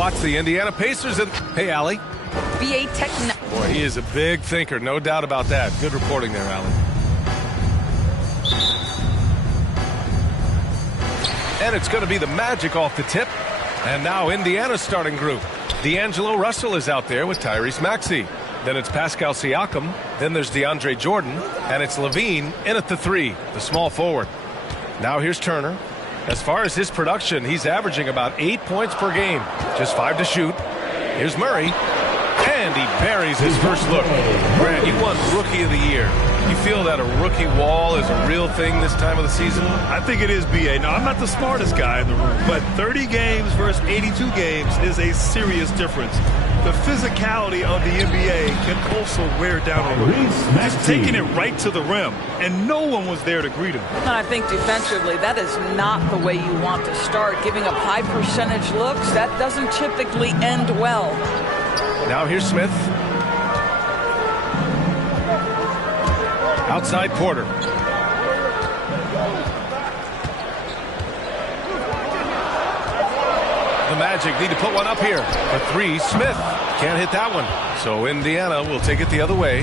Watch the Indiana Pacers and hey, Allie. BA Tech. Boy, he is a big thinker, no doubt about that. Good reporting there, Allie. And it's going to be the Magic off the tip. And now Indiana's starting group. D'Angelo Russell is out there with Tyrese Maxey. Then it's Pascal Siakam. Then there's DeAndre Jordan. And it's LaVine in at the 3, the small forward. Now here's Turner. As far as his production, he's averaging about 8 points per game. Just 5 to shoot. Here's Murray. And he buries his first look. Brad, you won Rookie of the Year. You feel that a rookie wall is a real thing this time of the season? I think it is, B.A. Now, I'm not the smartest guy in the room, but 30 games versus 82 games is a serious difference. The physicality of the NBA can also wear down a rookie. Just taking it right to the rim, and no one was there to greet him. And I think defensively, that is not the way you want to start. Giving up high percentage looks, that doesn't typically end well. Now here's Smith. Outside Porter. The Magic need to put one up here. The 3, Smith can't hit that one. So Indiana will take it the other way.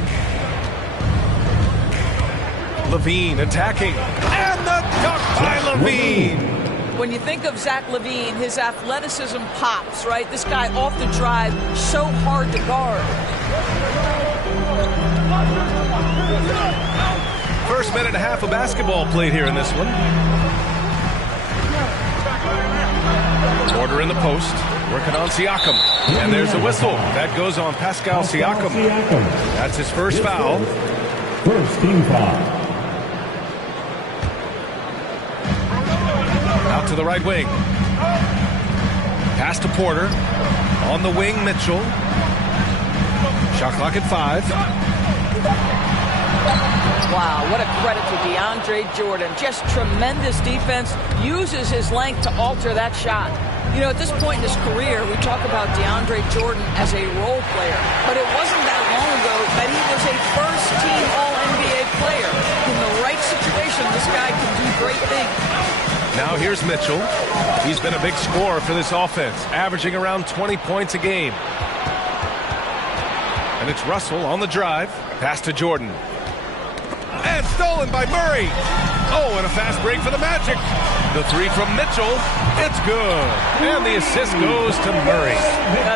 LaVine attacking. And the dunk by LaVine. When you think of Zach LaVine, his athleticism pops, right? This guy off the drive, so hard to guard. First minute and a half of basketball played here in this one. Porter in the post, working on Siakam. And there's a whistle. That goes on Pascal Siakam. That's his first foul. First team foul. Out to the right wing. Pass to Porter. On the wing, Mitchell. Shot clock at 5. Wow, what a credit to DeAndre Jordan. Just tremendous defense. Uses his length to alter that shot. You know, at this point in his career, we talk about DeAndre Jordan as a role player. But it wasn't that long ago that he was a first-team All-NBA player. In the right situation, this guy can do great things. Now here's Mitchell. He's been a big scorer for this offense, averaging around 20 points a game. And it's Russell on the drive. Pass to Jordan. And stolen by Murray. Oh, and a fast break for the Magic. The 3 from Mitchell. It's good. And the assist goes to Murray.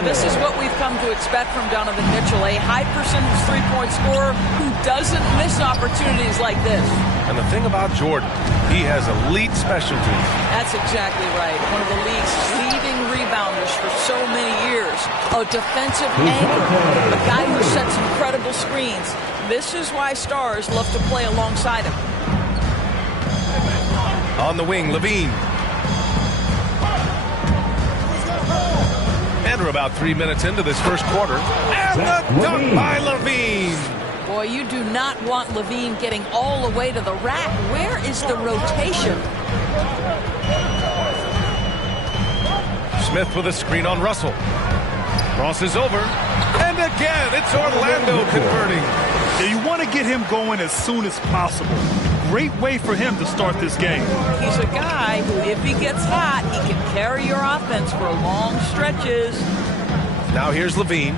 This is what we've come to expect from Donovan Mitchell, a high percentage three-point scorer who doesn't miss opportunities like this. And the thing about Jordan, he has elite specialties. That's exactly right. One of the league's leading rebounders for so many years. A defensive anchor. A guy who sets incredible screens. This is why stars love to play alongside him. On the wing, LaVine. And we're about 3 minutes into this first quarter. And the dunk by LaVine. Boy, you do not want LaVine getting all the way to the rack. Where is the rotation? Smith with a screen on Russell. Crosses over. And again, it's Orlando converting. You want to get him going as soon as possible. Great way for him to start this game. He's a guy who, if he gets hot, he can carry your offense for long stretches. Now here's LaVine.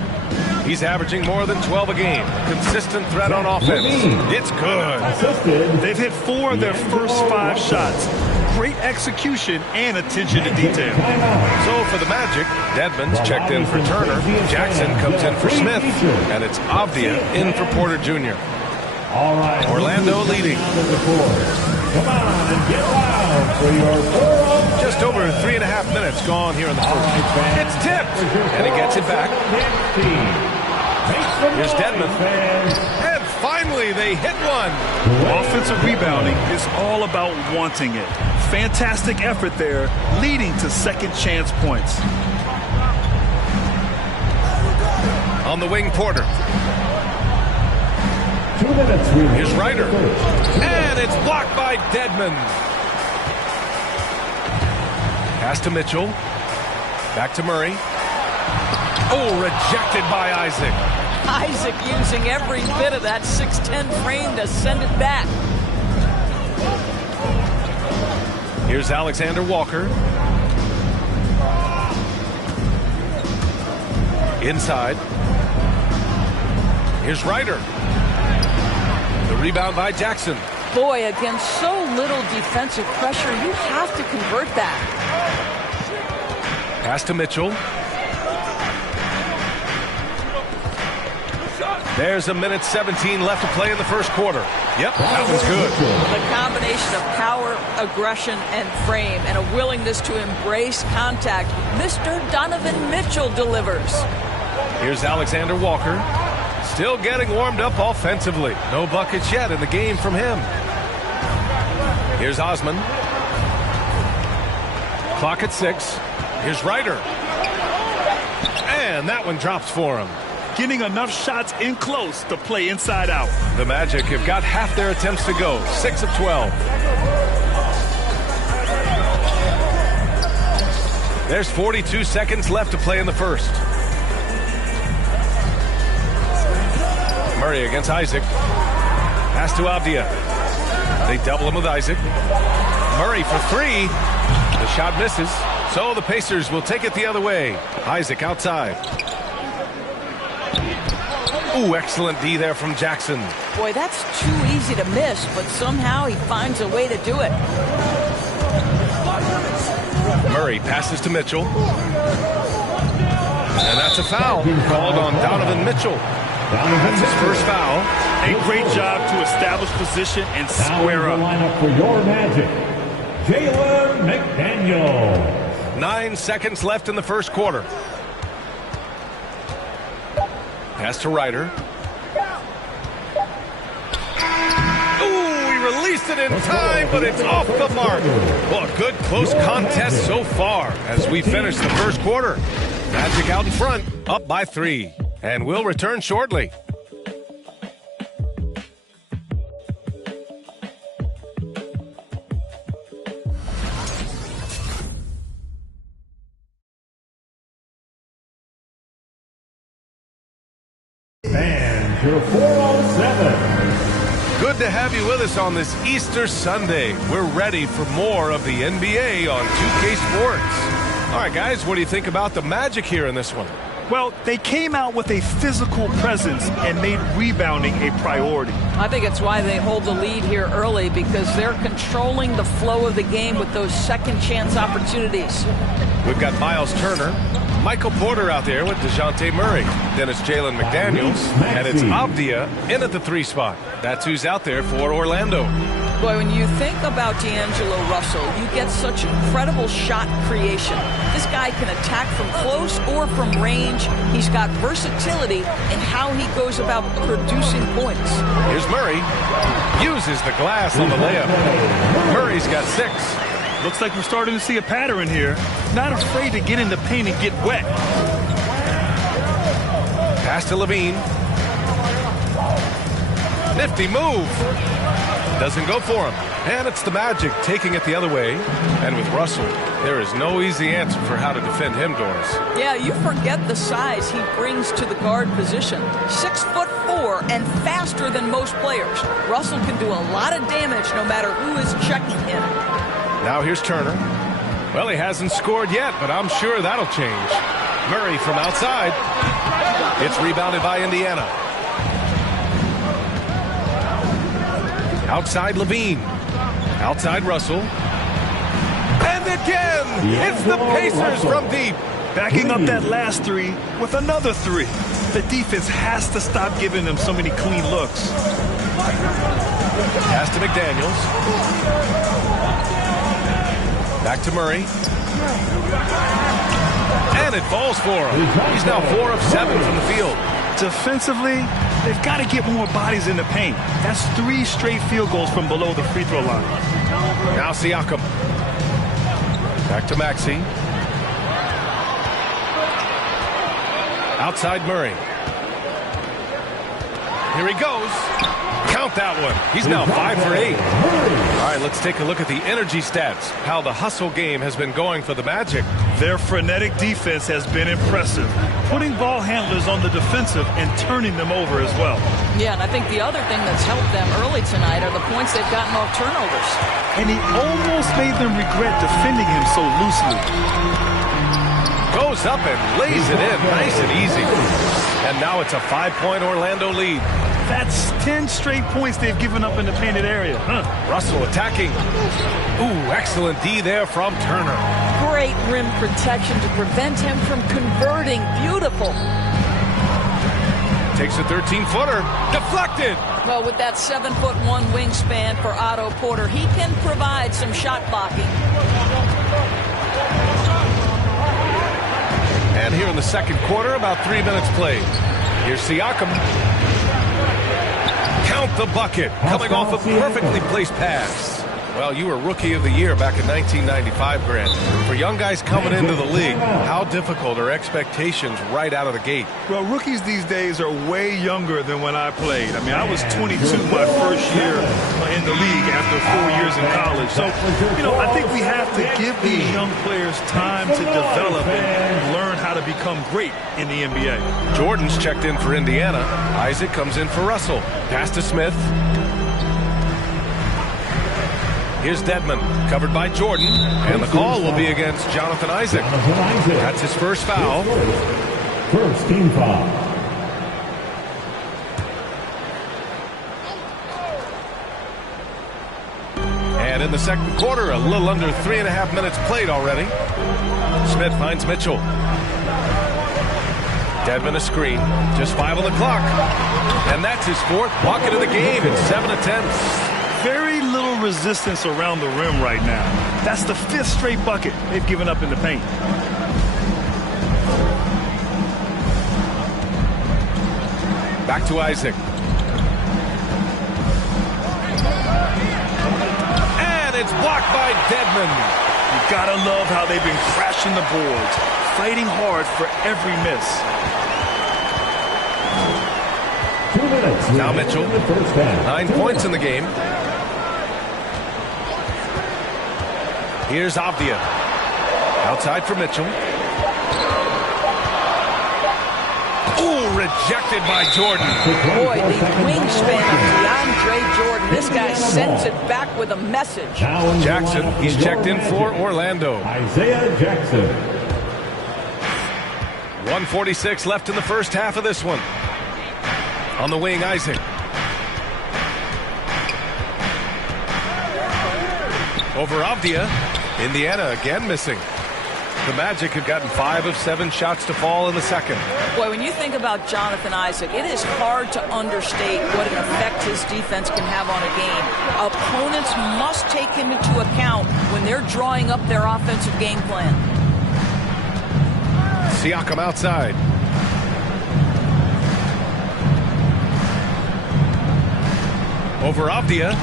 He's averaging more than 12 a game. Consistent threat on offense. It's good. They've hit 4 of their first 5 shots. Great execution and attention to detail. So for the Magic, Dedmon's checked in for Turner. Jackson comes in for Smith. And it's Avdia in for Porter Jr. All right. Orlando leading. Come on and get loud for your Just over 3.5 minutes gone here in the first. It's tipped. And he gets it back. Here's Dedmon. And finally they hit one. Offensive rebounding is all about wanting it. Fantastic effort there, leading to second chance points. On the wing, Porter. 2 minutes. Here's Ryder. And it's blocked by Dedmon. Pass to Mitchell. Back to Murray. Oh, rejected by Isaac. Isaac using every bit of that 6'10" frame to send it back. Here's Alexander Walker. Inside. Here's Ryder. The rebound by Jackson. Boy, against so little defensive pressure, you have to convert that. Pass to Mitchell. There's a minute 17 left to play in the first quarter. Yep, that was good. The combination of power, aggression, and frame, and a willingness to embrace contact. Mr. Donovan Mitchell delivers. Here's Alexander Walker. Still getting warmed up offensively. No buckets yet in the game from him. Here's Osman. Clock at 6. Here's Ryder. And that one drops for him. Getting enough shots in close to play inside out. The Magic have got half their attempts to go. 6 of 12. There's 42 seconds left to play in the first. Murray against Isaac. Pass to Avdia. They double him with Isaac. Murray for 3. The shot misses. So the Pacers will take it the other way. Isaac outside. Ooh, excellent D there from Jackson. Boy, that's too easy to miss, but somehow he finds a way to do it. Murray passes to Mitchell. And that's a foul called on Donovan Mitchell. That's his first foul. A great job to establish position and square up. Lineup for your Magic, Jalen McDaniels. 9 seconds left in the first quarter. Pass to Ryder. Ooh, he released it in time, but it's off the mark. Well, a good close contest so far as we finish the first quarter. Magic out in front, up by 3. And we'll return shortly. And your 407. Good to have you with us on this Easter Sunday. We're ready for more of the NBA on 2K Sports. All right, guys, what do you think about the Magic here in this one? Well, they came out with a physical presence and made rebounding a priority. I think it's why they hold the lead here early, because they're controlling the flow of the game with those second chance opportunities. We've got Miles Turner, Michael Porter out there with DeJounte Murray. Then it's Jalen McDaniels, and it's Avdia in at the 3 spot. That's who's out there for Orlando. Boy, when you think about D'Angelo Russell, you get such incredible shot creation. This guy can attack from close or from range. He's got versatility in how he goes about producing points. Here's Murray. Uses the glass on the layup. Murray's got 6. Looks like we're starting to see a pattern here. Not afraid to get in the paint and get wet. Pass to Levine. Nifty move. Doesn't go for him. And it's the Magic taking it the other way. And with Russell, there is no easy answer for how to defend him, Doris. Yeah, you forget the size he brings to the guard position. 6'4" and faster than most players. Russell can do a lot of damage no matter who is checking him. Now here's Turner. Well, he hasn't scored yet, but I'm sure that'll change. Murray from outside. It's rebounded by Indiana. Outside Levine. Outside Russell. And again, it's the Pacers from deep. Backing up that last 3 with another 3. The defense has to stop giving them so many clean looks. Pass to McDaniels. Back to Murray. And it falls for him. He's now 4 of 7 from the field. Defensively, they've got to get more bodies in the paint. That's 3 straight field goals from below the free throw line. Now Siakam. Back to Maxey. Outside Murray. Here he goes. Count that one. He's now 5 for 8. All right, let's take a look at the energy stats. How the hustle game has been going for the Magic. Their frenetic defense has been impressive, putting ball handlers on the defensive and turning them over as well. Yeah, and I think the other thing that's helped them early tonight are the points they've gotten off turnovers. And he almost made them regret defending him so loosely. goes up and lays it in nice and easy. And now it's a 5-point Orlando lead. That's 10 straight points they've given up in the painted area. Russell attacking. Ooh, excellent D there from Turner. Great rim protection to prevent him from converting. Beautiful. Takes a 13-footer. Deflected. Well, with that 7'1" wingspan for Otto Porter, he can provide some shot blocking. And here in the second quarter, about 3 minutes played. Here's Siakam. Count the bucket. Coming off a perfectly placed pass. Well, you were Rookie of the Year back in 1995, Grant. For young guys coming into the league, how difficult are expectations right out of the gate? Well, rookies these days are way younger than when I played. I mean, I was 22 my first year in the league after 4 years in college. So, I think we have to give these young players time to develop and learn how to become great in the NBA. Jordan's checked in for Indiana. Isaac comes in for Russell. Pass to Smith. Here's Dedmon, covered by Jordan, and the call will be against Jonathan Isaac. That's his first foul. First team foul. And in the second quarter, a little under 3.5 minutes played already. Smith finds Mitchell. Dedmon a screen, just 5 on the clock. And that's his 4th bucket of the game in 7 attempts. Very little resistance around the rim right now. That's the 5th straight bucket they've given up in the paint. Back to Isaac. And it's blocked by Dedmon. You gotta love how they've been crashing the boards, fighting hard for every miss. 2 minutes. Now Mitchell. 9 points in the game. Here's Avdia. Outside for Mitchell. Ooh, rejected by Jordan. Boy, the wingspan of DeAndre Jordan. This guy sends it back with a message. Jackson, he's checked in for Orlando. Isaiah Jackson. 1:46 left in the first half of this one. On the wing, Isaac. Over Avdia. Indiana again missing. The Magic have gotten 5 of 7 shots to fall in the second. Boy, when you think about Jonathan Isaac, it is hard to understate what an effect his defense can have on a game. Opponents must take him into account when they're drawing up their offensive game plan. Siakam outside. Over Avdia.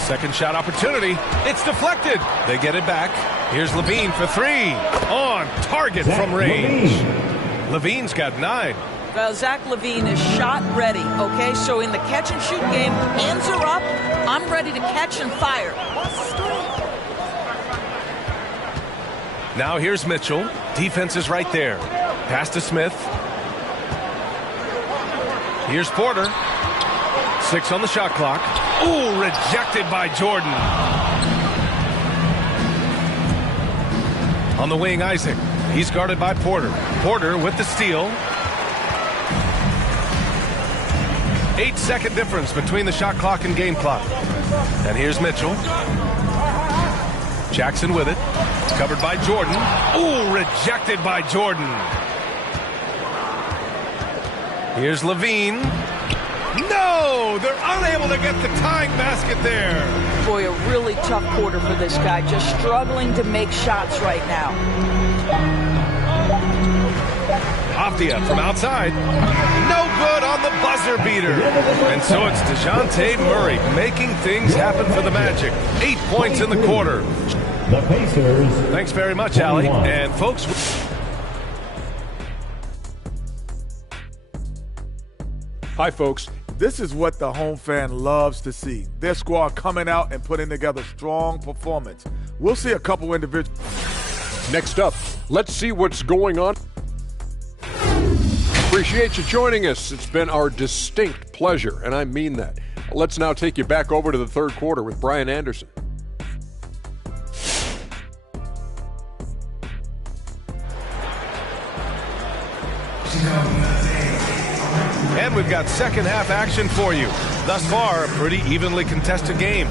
Second shot opportunity. It's deflected. They get it back. Here's Levine for 3. On target from range. Levine's got 9. Well, Zach LaVine is shot ready, okay? So in the catch-and-shoot game, hands are up. I'm ready to catch and fire. Now here's Mitchell. Defense is right there. Pass to Smith. Here's Porter. 6 on the shot clock. Ooh, rejected by Jordan. On the wing, Isaac. He's guarded by Porter. Porter with the steal. 8-second difference between the shot clock and game clock. And here's Mitchell. Jackson with it. Covered by Jordan. Ooh, rejected by Jordan. Here's Levine. No! They're unable to get the tying basket there. Boy, a really tough quarter for this guy. Just struggling to make shots right now. Avdia from outside. No good on the buzzer beater. And so it's DeJounte Murray making things happen for the Magic. 8 points in the quarter. The Pacers. Thanks very much, Allie. And folks... Hi, folks. This is what the home fan loves to see. Their squad coming out and putting together strong performance. We'll see a couple individuals. Next up, let's see what's going on. Appreciate you joining us. It's been our distinct pleasure, and I mean that. Let's now take you back over to the third quarter with Brian Anderson. And we've got second half action for you. Thus far, a pretty evenly contested game.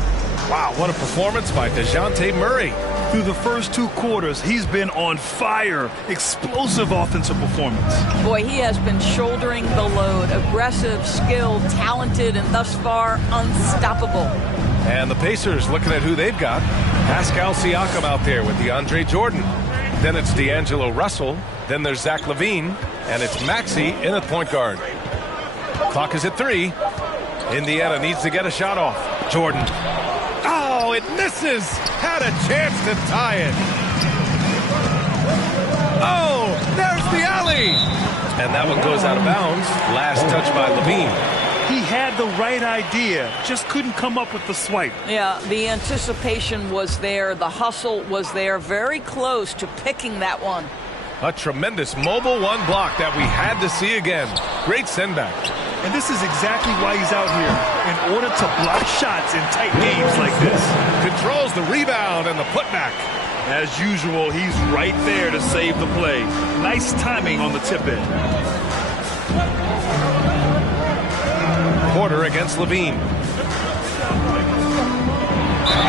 Wow, what a performance by DeJounte Murray. Through the first 2 quarters, he's been on fire. Explosive offensive performance. Boy, he has been shouldering the load. Aggressive, skilled, talented, and thus far unstoppable. And the Pacers looking at who they've got. Pascal Siakam out there with DeAndre Jordan. Then it's D'Angelo Russell. Then there's Zach LaVine. And it's Maxey in at point guard. Clock is at 3. Indiana needs to get a shot off. Jordan. Oh, it misses. Had a chance to tie it. Oh, there's the alley. And that one goes out of bounds. Last touch by LaVine. He had the right idea, just couldn't come up with the swipe. Yeah, the anticipation was there. The hustle was there. Very close to picking that one. A tremendous mobile one block that we had to see again. Great send back. And this is exactly why he's out here, in order to block shots in tight games like this. Controls the rebound and the putback. As usual, he's right there to save the play. Nice timing on the tip in. Porter against LaVine.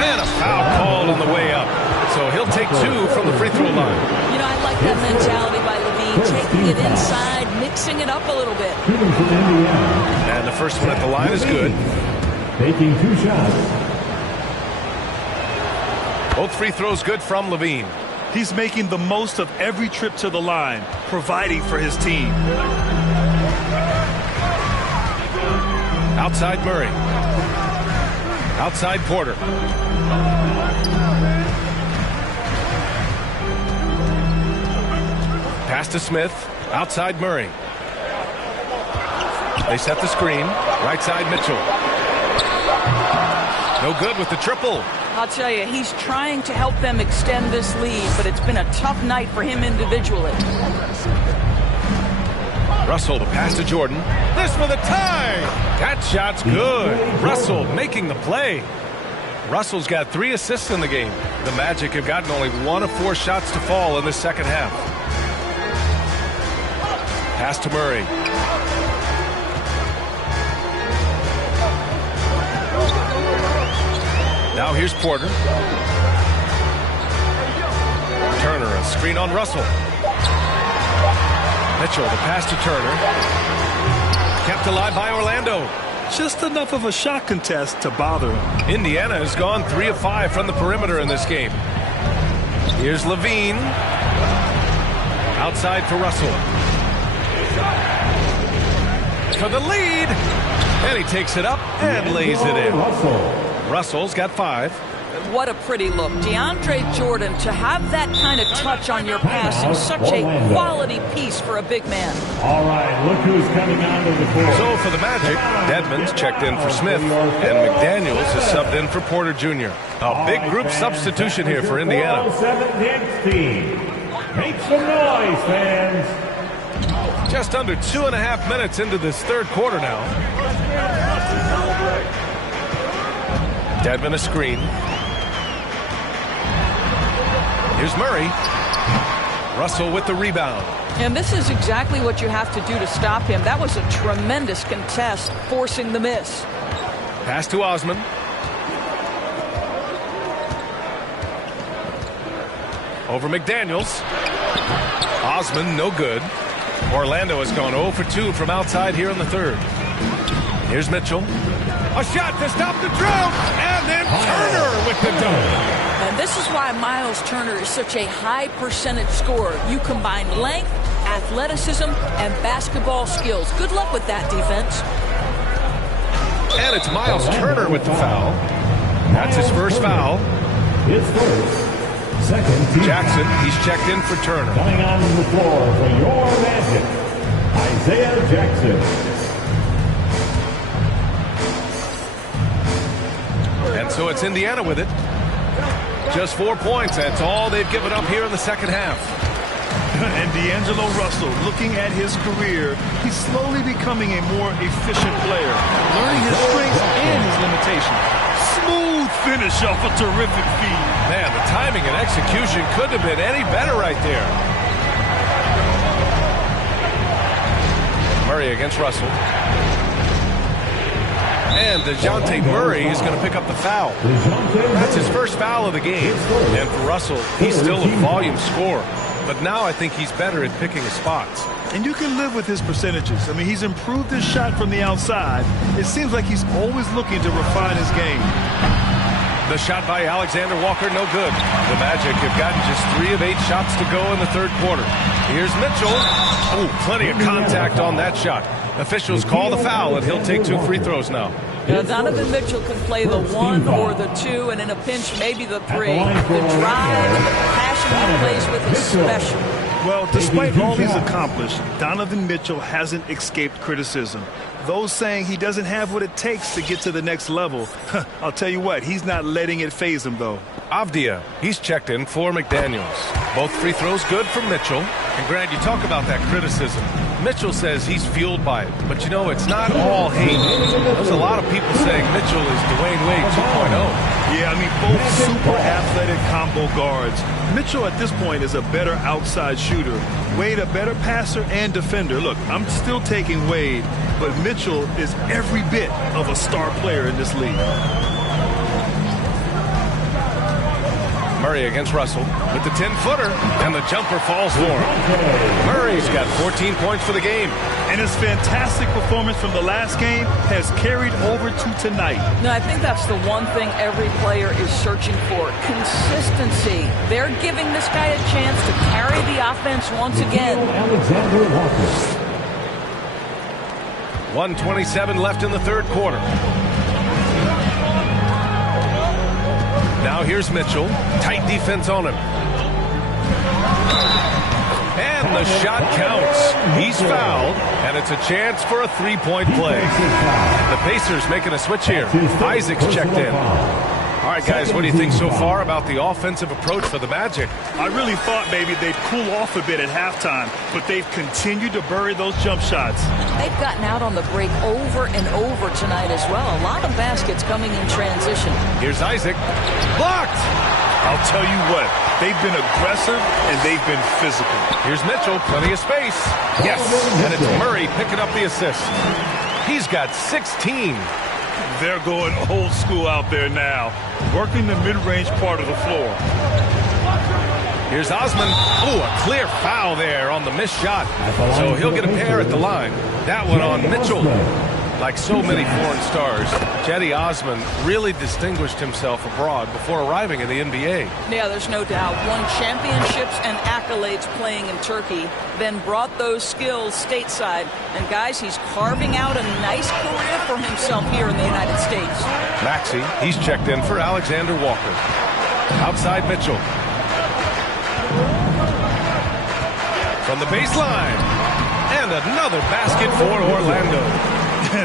And a foul called on the way up. So he'll take 2 from the free throw line. You know, I like that mentality by LaVine, taking it inside, mixing it up a little bit. And the first one at the line is good. Taking 2 shots. Both free throws good from LaVine. He's making the most of every trip to the line, providing for his team. Outside Murray. Outside Porter. Pass to Smith. Outside Murray. They set the screen. Right side Mitchell. No good with the triple. I'll tell you, he's trying to help them extend this lead, but it's been a tough night for him individually. Russell to pass to Jordan. This for the tie. That shot's good. Russell making the play. Russell's got 3 assists in the game. The Magic have gotten only 1 of 4 shots to fall in the second half. Pass to Murray. Now here's Porter. Turner, a screen on Russell. Mitchell, the pass to Turner. Kept alive by Orlando. Just enough of a shot contest to bother him. Indiana has gone 3 of 5 from the perimeter in this game. Here's LaVine. Outside for Russell. For the lead. And he takes it up and lays it in. Russell's got 5. What a pretty look. DeAndre Jordan, to have that kind of touch on your passing, such a quality piece for a big man. All right, look who's coming onto the court. So for the Magic, Dedmon's checked in for Smith, and McDaniels is subbed in for Porter Jr. A big group substitution here for Indiana. 407 Knicks team. Make some noise, fans. Just under 2.5 minutes into this third quarter now. Dedmon a screen. Here's Murray. Russell with the rebound. And this is exactly what you have to do to stop him. That was a tremendous contest, forcing the miss. Pass to Osman. Over McDaniels. Osman, no good. Orlando has gone 0 for 2 from outside here in the third. Here's Mitchell. A shot to stop the drought, and then Turner with the dunk. And this is why Miles Turner is such a high percentage scorer. You combine length, athleticism, and basketball skills. Good luck with that defense. And it's Miles Turner with the foul. That's his first foul. His first. Second team. Jackson, he's checked in for Turner. Coming on the floor for your Magic, Isaiah Jackson. And so it's Indiana with it. Just 4 points. That's all they've given up here in the second half. And D'Angelo Russell, looking at his career, he's slowly becoming a more efficient player, learning his strengths and his limitations. Smooth finish off a terrific feed. Man, the timing and execution couldn't have been any better right there. Murray against Russell. And DeJounte Murray is going to pick up the foul. That's his first foul of the game. And for Russell, he's still a volume scorer. But now I think he's better at picking his spots. And you can live with his percentages. I mean, he's improved his shot from the outside. It seems like he's always looking to refine his game. The shot by Alexander Walker, no good. The Magic have gotten just 3 of 8 shots to go in the third quarter. Here's Mitchell. Oh, plenty of contact on that shot. Officials call the foul, and he'll take 2 free throws now. Donovan Mitchell can play the 1 or the 2, and in a pinch, maybe the 3. The drive and the passion he plays with is special. Well, despite all he's accomplished, Donovan Mitchell hasn't escaped criticism. Those saying he doesn't have what it takes to get to the next level, I'll tell you what, he's not letting it faze him, though. Avdia, he's checked in for McDaniels. Both free throws good from Mitchell. And Grant, you talk about that criticism. Mitchell says he's fueled by it. But, you know, it's not all hate. There's a lot of people saying Mitchell is Dwayne Wade 2.0. Yeah, I mean, both super athletic combo guards. Mitchell at this point is a better outside shooter. Wade a better passer and defender. Look, I'm still taking Wade, but Mitchell is every bit of a star player in this league. Murray against Russell with the 10-footer, and the jumper falls for him. Murray's got 14 points for the game. And his fantastic performance from the last game has carried over to tonight. No, I think that's the one thing every player is searching for, consistency. They're giving this guy a chance to carry the offense once again. Alexander Walker. 1:27 left in the third quarter. Now here's Mitchell. Tight defense on him. And the shot counts. He's fouled, and it's a chance for a 3-point play. The Pacers making a switch here. Isaac's checked in. All right, guys, what do you think so far about the offensive approach for the Magic? I really thought maybe they'd cool off a bit at halftime, but they've continued to bury those jump shots. They've gotten out on the break over and over tonight as well. A lot of baskets coming in transition. Here's Isaac. Blocked! I'll tell you what, they've been aggressive and they've been physical. Here's Mitchell, plenty of space. Yes, and it's Murray picking up the assist. He's got 16. They're going old school out there now, working the mid-range part of the floor. Here's Osman. Oh, a clear foul there on the missed shot. So he'll get a pair at the line. That one on Mitchell. Like so many foreign stars, Cedi Osman really distinguished himself abroad before arriving in the NBA. Yeah, there's no doubt. Won championships and accolades playing in Turkey, then brought those skills stateside. And guys, he's carving out a nice career for himself here in the United States. Maxey, he's checked in for Alexander Walker. Outside Mitchell. From the baseline. And another basket for Orlando.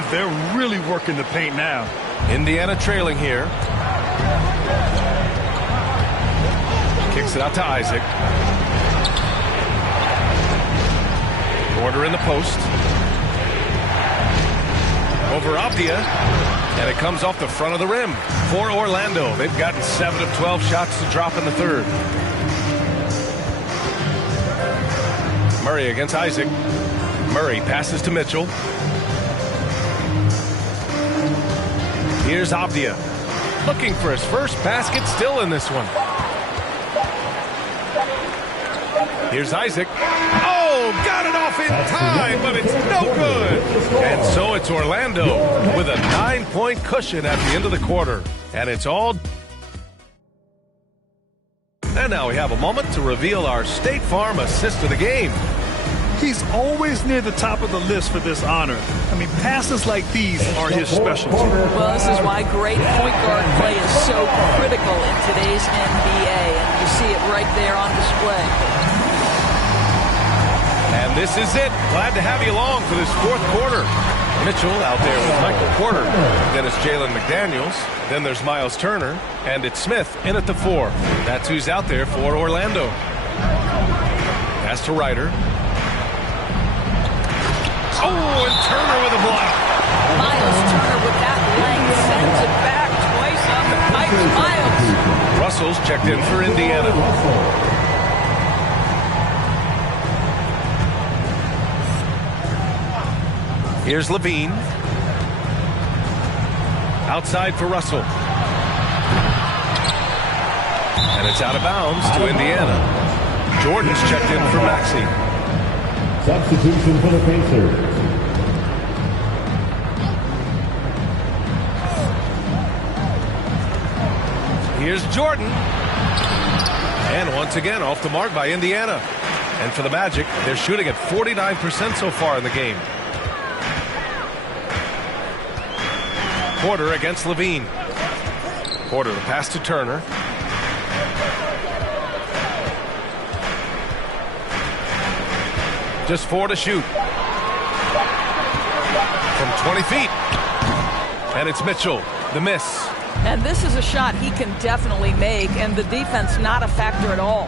They're really working the paint now. Indiana trailing here. Kicks it out to Isaac. Order in the post. Over Avdia. And it comes off the front of the rim for Orlando. They've gotten 7 of 12 shots to drop in the third. Murray against Isaac. Murray passes to Mitchell. Here's Avdia, looking for his first basket, still in this one. Here's Isaac. Oh, got it off in time, but it's no good. And so it's Orlando with a 9-point cushion at the end of the quarter. And it's all... And now we have a moment to reveal our State Farm assist of the game. He's always near the top of the list for this honor. I mean, passes like these are his specialty. Well, this is why great point guard play is so critical in today's NBA, and you see it right there on display. And this is it. Glad to have you along for this fourth quarter. Mitchell out there with Michael Porter. Then it's Jalen McDaniels. Then there's Miles Turner. And it's Smith in at the 4. That's who's out there for Orlando. Pass to Ryder. Oh, and Turner with a block. Miles Turner with that length sends it back twice on the pipes. Miles. Russell's checked in for Indiana. Here's Levine. Outside for Russell. And it's out of bounds to Indiana. Jordan's checked in for Maxey. Substitution for the Pacers. Here's Jordan. And once again, off the mark by Indiana. And for the Magic, they're shooting at 49% so far in the game. Porter against Levine. Porter, the pass to Turner. Just 4 to shoot. From 20 feet. And it's Mitchell, the miss. And this is a shot he can definitely make, and the defense not a factor at all.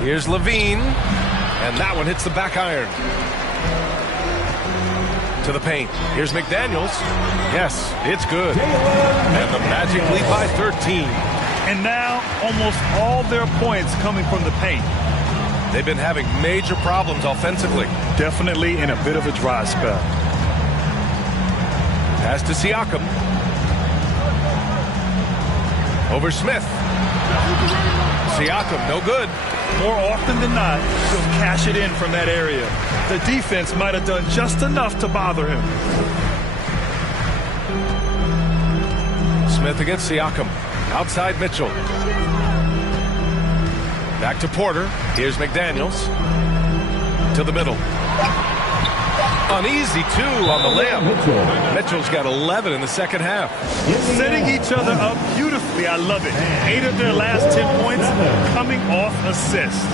Here's Levine, and that one hits the back iron. To the paint. Here's McDaniels. Yes, it's good. And the Magic lead by 13. And now almost all their points coming from the paint. They've been having major problems offensively. Definitely in a bit of a dry spell. Pass to Siakam. Over Smith. Siakam, no good. More often than not, he'll cash it in from that area. The defense might have done just enough to bother him. Smith against Siakam. Outside Mitchell. Back to Porter. Here's McDaniels. To the middle. Uneasy, too, on the layup. Mitchell's got 11 in the second half. Setting each other up beautifully. I love it. 8 of their last 10 points coming off assists.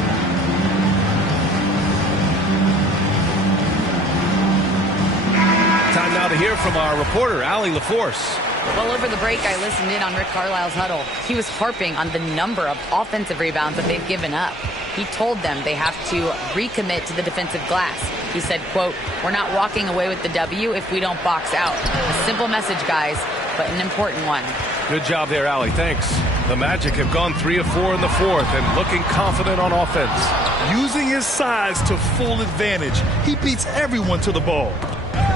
Time now to hear from our reporter, Allie LaForce. Well, over the break, I listened in on Rick Carlisle's huddle. He was harping on the number of offensive rebounds that they've given up. He told them they have to recommit to the defensive glass. He said, quote, "We're not walking away with the W if we don't box out." A simple message, guys, but an important one. Good job there, Allie. Thanks. The Magic have gone 3 of 4 in the fourth and looking confident on offense. Using his size to full advantage. He beats everyone to the ball.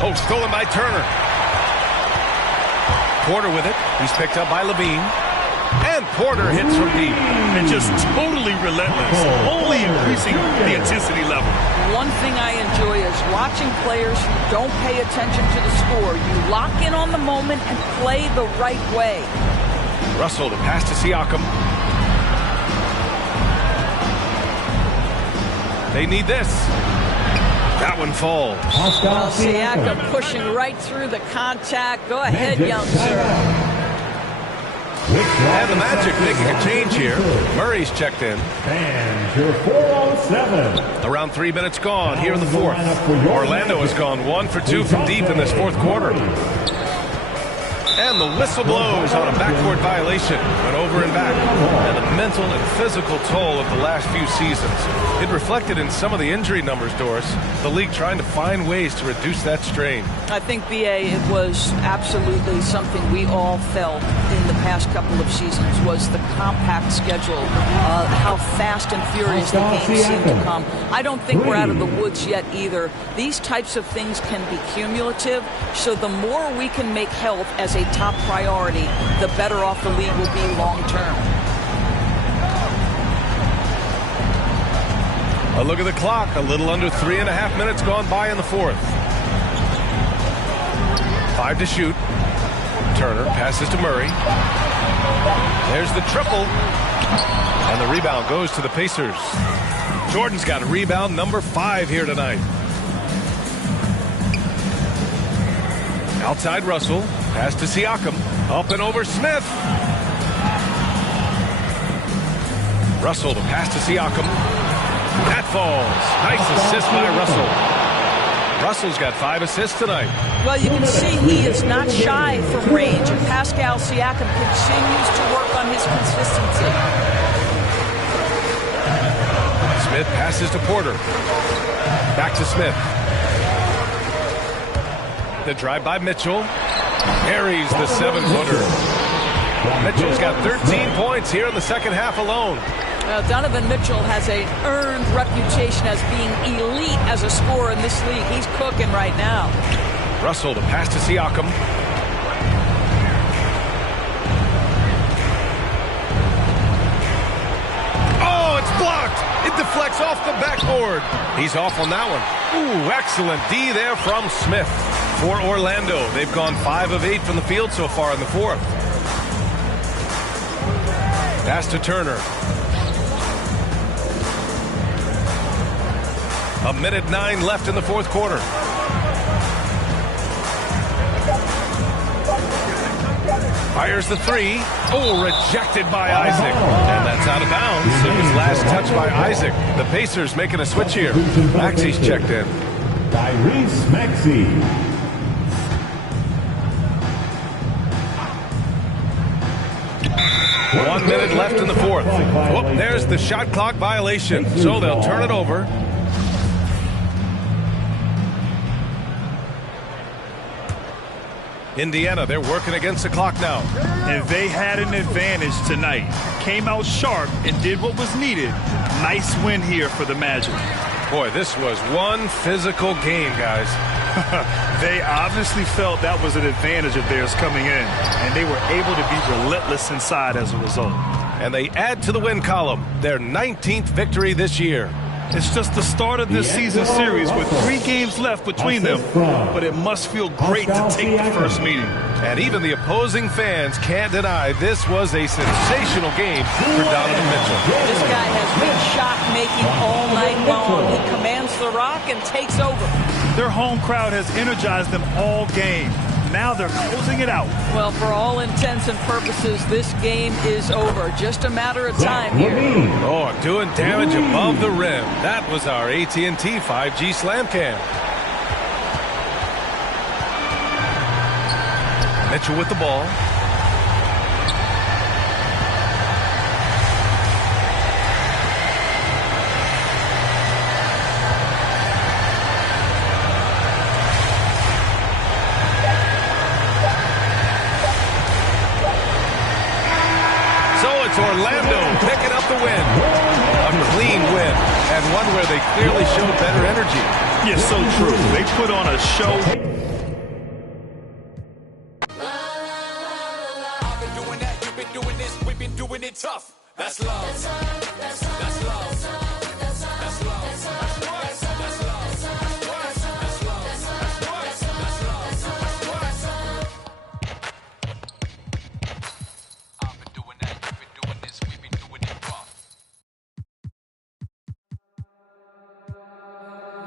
Oh, stolen by Turner. Porter with it. He's picked up by Levine. And Porter hits from deep. And just totally relentless. Only increasing the intensity level. One thing I enjoy is watching players who don't pay attention to the score. You lock in on the moment and play the right way. Russell, the pass to Siakam. They need this. That one falls. Well, Siakam pushing right through the contact. Go ahead, young sir. And the Magic making a change here. Murray's checked in. And your 4-on-7. Around 3 minutes gone here in the fourth. Orlando has gone 1 for 2 from deep in this fourth quarter. And the whistle blows on a backcourt violation. Went over and back. And the mental and physical toll of the last few seasons. It reflected in some of the injury numbers, Doris. The league trying to find ways to reduce that strain. I think, B.A., it was absolutely something we all felt in the past couple of seasons was the compact schedule, how fast and furious the games seem to come. I don't think we're out of the woods yet either. These types of things can be cumulative, so the more we can make health as a top priority, the better off the league will be long term. A look at the clock. A little under 3.5 minutes gone by in the fourth. 5 to shoot. Turner passes to Murray. There's the triple. And the rebound goes to the Pacers. Jordan's got rebound number 5 here tonight. Outside Russell. Pass to Siakam. Up and over Smith. Russell, the pass to Siakam. That falls. Nice assist by Russell. Russell's got 5 assists tonight. Well, you can see he is not shy from range, and Pascal Siakam continues to work on his consistency. Smith passes to Porter. Back to Smith. The drive by Mitchell. Carries the 7-footer. Mitchell's got 13 points here in the second half alone. Well, Donovan Mitchell has an earned reputation as being elite as a scorer in this league. He's cooking right now. Russell to pass to Siakam. Oh, it's blocked. It deflects off the backboard. He's off on that one. Ooh, excellent D there from Smith. For Orlando, they've gone 5 of 8 from the field so far in the fourth. Pass to Turner. 1:09 left in the fourth quarter. Fires the three. Oh, rejected by Isaac. And that's out of bounds. It was last touched by Isaac. The Pacers making a switch here. Maxey's checked in. Tyrese Maxey. 1 minute left in the fourth. Oh, there's the shot clock violation. So they'll turn it over. Indiana, they're working against the clock now. And they had an advantage tonight. Came out sharp and did what was needed. Nice win here for the Magic. Boy, this was one physical game, guys. They obviously felt that was an advantage of theirs coming in, and they were able to be relentless inside as a result. And they add to the win column, their 19th victory this year. It's just the start of this season series with 3 games left between them, but it must feel great to take the first meeting. And even the opposing fans can't deny this was a sensational game for Donovan Mitchell. This guy has been shot-making all night long. He commands the rock and takes over. Their home crowd has energized them all game. Now they're closing it out. Well, for all intents and purposes, this game is over. Just a matter of time here. Oh, doing damage above the rim. That was our AT&T 5G Slam Cam. Mitchell with the ball. Orlando picking up the win. A clean win, and one where they clearly showed better energy. Yeah, so true. They put on a show. I've been doing that, you've been doing this, we've been doing it tough. That's love. That's love. That's love. That's love. That's love.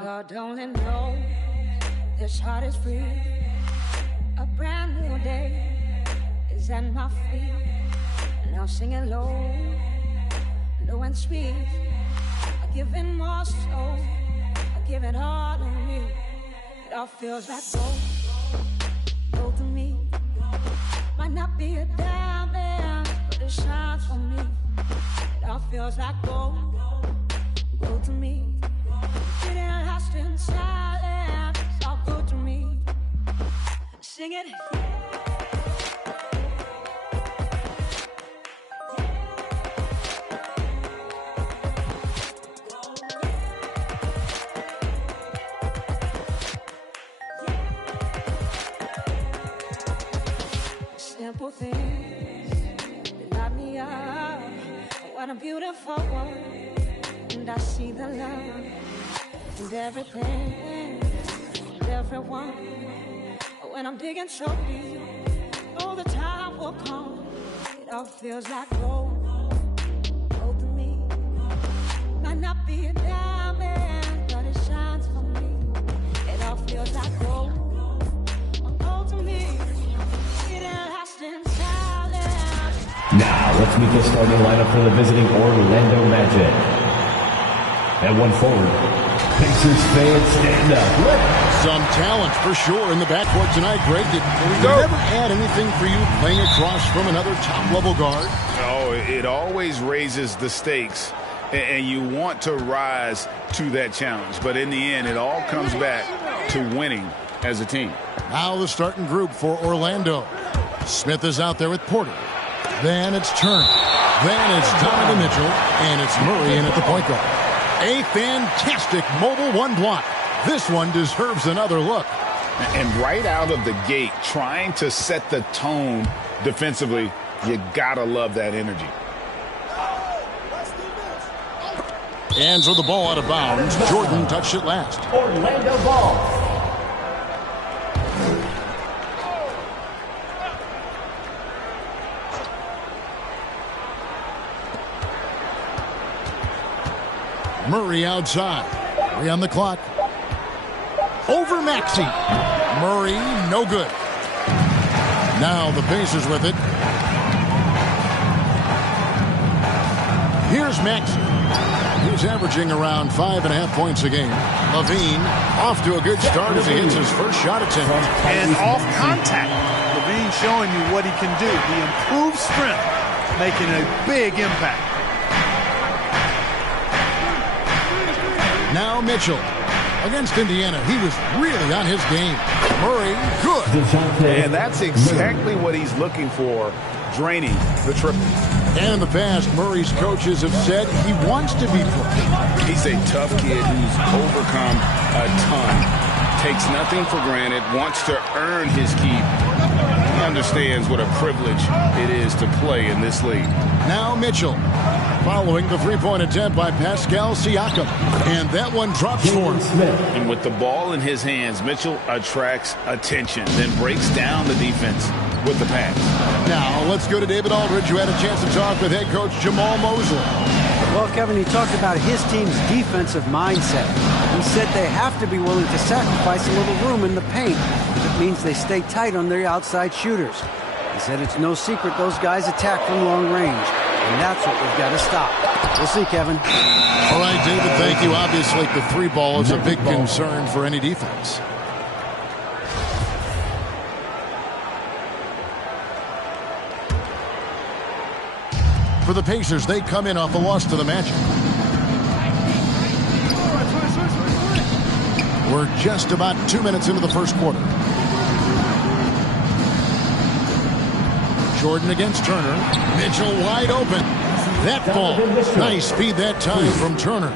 Lord, only know this heart is free. A brand new day is at my feet. Now singing low, low and sweet. I give it more so, I give it all to me. It all feels like gold to me. Might not be a diamond, but it shines for me. It all feels like gold to me. Getting lost in silence, it's all good to me. Sing it. Simple things that light me up. What a beautiful world. And I see the love and everything and everyone. When I'm digging so deep, oh, the time will come. It all feels like gold to me. Might not be a diamond, but it shines for me. It all feels like gold to me. It lasts in silence. Now, let's meet the starting lineup for the visiting Orlando Magic. And one forward. Pacers fans stand up. Some talent for sure in the backcourt tonight, Greg. Did never add anything for you playing across from another top-level guard? No, it always raises the stakes, and you want to rise to that challenge. But in the end, it all comes back to winning as a team. Now the starting group for Orlando. Smith is out there with Porter. Then it's Turner. Then it's Donovan Mitchell. And it's Murray in at the point guard. A fantastic mobile one block. This one deserves another look. And right out of the gate, trying to set the tone defensively, you gotta love that energy. Hands with the ball out of bounds. Jordan touched it last. Orlando ball. Murray outside. 3 on the clock. Over Maxey. Murray, no good. Now the Pacers with it. Here's Maxey. He's averaging around 5.5 points a game. Levine off to a good start as he hits his first shot attempt. And off contact. Levine showing you what he can do. The improved strength making a big impact. Now Mitchell. Against Indiana, he was really on his game. Murray, good. And that's exactly what he's looking for, draining the triple. And in the past, Murray's coaches have said he wants to be pushed. He's a tough kid who's overcome a ton, takes nothing for granted, wants to earn his keep. He understands what a privilege it is to play in this league. Now Mitchell, following the three-point attempt by Pascal Siakam. And that one drops for him. And with the ball in his hands, Mitchell attracts attention, then breaks down the defense with the pass. Now let's go to David Aldridge, who had a chance to talk with head coach Jamal Mosley. Well, Kevin, he talked about his team's defensive mindset. He said they have to be willing to sacrifice a little room in the paint. It means they stay tight on their outside shooters. He said it's no secret those guys attack from long range. And that's what we've got to stop. We'll see, Kevin. All right, David, thank you. Obviously, the three ball is a big concern for any defense. For the Pacers, they come in off a loss to the Magic. We're just about 2 minutes into the first quarter. Jordan against Turner. Mitchell wide open. That ball. Nice speed that time from Turner.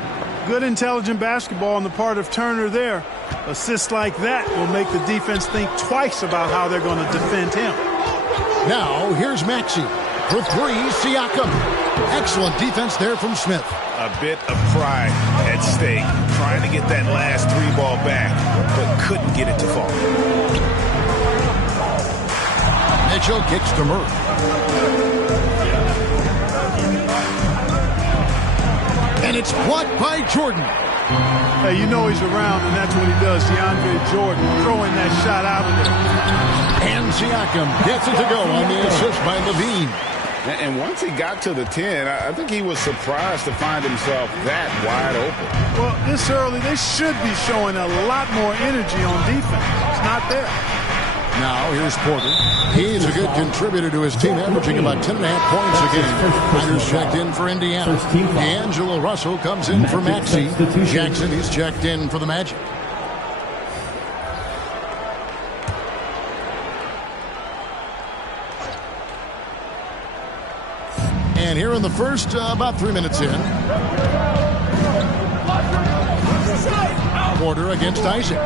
Good intelligent basketball on the part of Turner there. Assists like that will make the defense think twice about how they're going to defend him. Now, here's Maxey. For three, Siakam. Excellent defense there from Smith. A bit of pride at stake, trying to get that last three ball back, but couldn't get it to fall. Mitchell kicks to Murray. And it's blocked by Jordan. Hey, you know he's around, and that's what he does. DeAndre Jordan throwing that shot out of there. And Siakam gets it to go on the assist by Levine. And once he got to the 10, I think he was surprised to find himself that wide open. Well, this early, they should be showing a lot more energy on defense. It's not there. Now, here's Porter. He's a good contributor to his team, averaging about 10.5 points a game. Miners checked in for Indiana. D'Angelo Russell comes in for Maxey. Jackson, he's checked in for the Magic. And here in the first, about 3 minutes in. Porter against Isaac.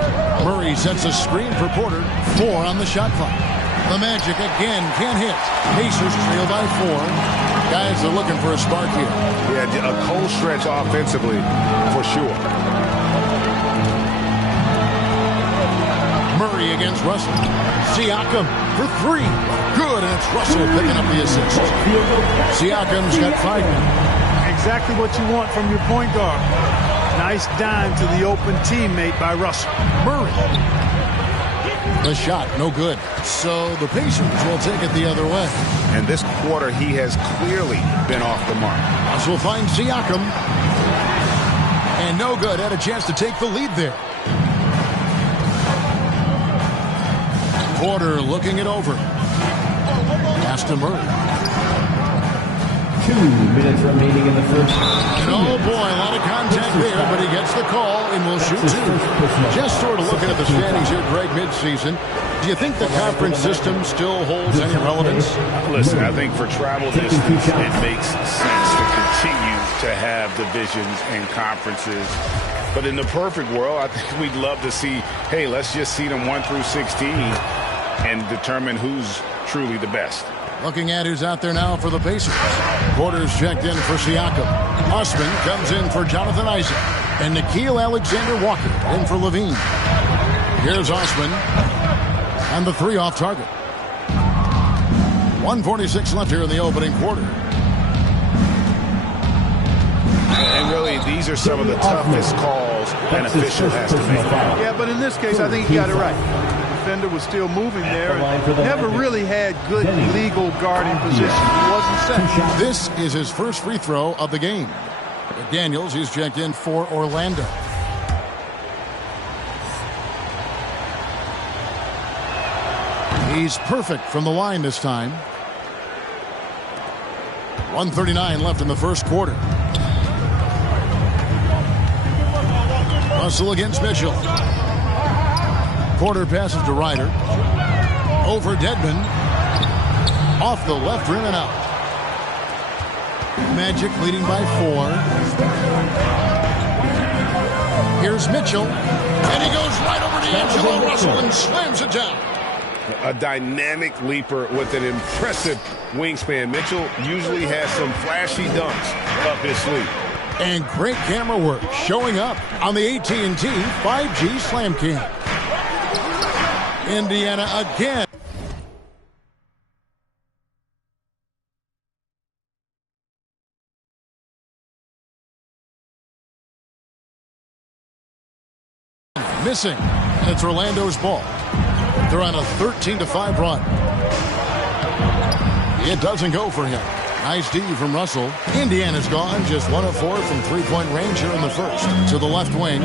Murray sets a screen for Porter. 4 on the shot clock. The Magic again can't hit. Pacers trail by 4. Guys are looking for a spark here. Yeah, a cold stretch offensively for sure. Murray against Russell. Siakam for 3. Good, and it's Russell picking up the assist. Siakam's got 5 now. Exactly what you want from your point guard. Nice dime to the open teammate by Russell. Murray. The shot, no good. So the Pacers will take it the other way. And this quarter, he has clearly been off the mark. Russell finds Siakam. And no good. Had a chance to take the lead there. Porter looking it over. Pass to Murray. 2 minutes remaining in the first. And oh boy, a lot of contact there, but he gets the call and will shoot and 2. Just sort of looking at the standings here, Greg, midseason. Do you think the conference system still holds any relevance? Listen, I think for travel distance, it makes sense to continue to have divisions and conferences. But in the perfect world, I think we'd love to see, hey, let's just seed them 1 through 16 and determine who's truly the best. Looking at who's out there now for the Pacers. Porter's checked in for Siakam. Osman comes in for Jonathan Isaac. And Nickeil Alexander-Walker in for Levine. Here's Osman. And the 3 off target. 1:46 left here in the opening quarter. And really, these are some of the toughest calls an official has to make. Yeah, but in this case, I think he got it right. The defender was still moving there and never really had good legal guarding position. He wasn't set. This is his first free throw of the game. Daniels, he's checked in for Orlando. He's perfect from the line this time. 1:39 left in the first quarter. Russell against Mitchell. Porter passes to Ryder. Over Dedmon. Off the left rim and out. Magic leading by 4. Here's Mitchell. And he goes right over D'Angelo Russell and slams it down. A dynamic leaper with an impressive wingspan. Mitchell usually has some flashy dunks up his sleeve. And great camera work showing up on the AT&T 5G Slam Cam. Indiana again. Missing. And it's Orlando's ball. They're on a 13-5 run. It doesn't go for him. Nice D from Russell. Indiana's gone. Just 1 of 4 from three-point range here in the first. To the left wing.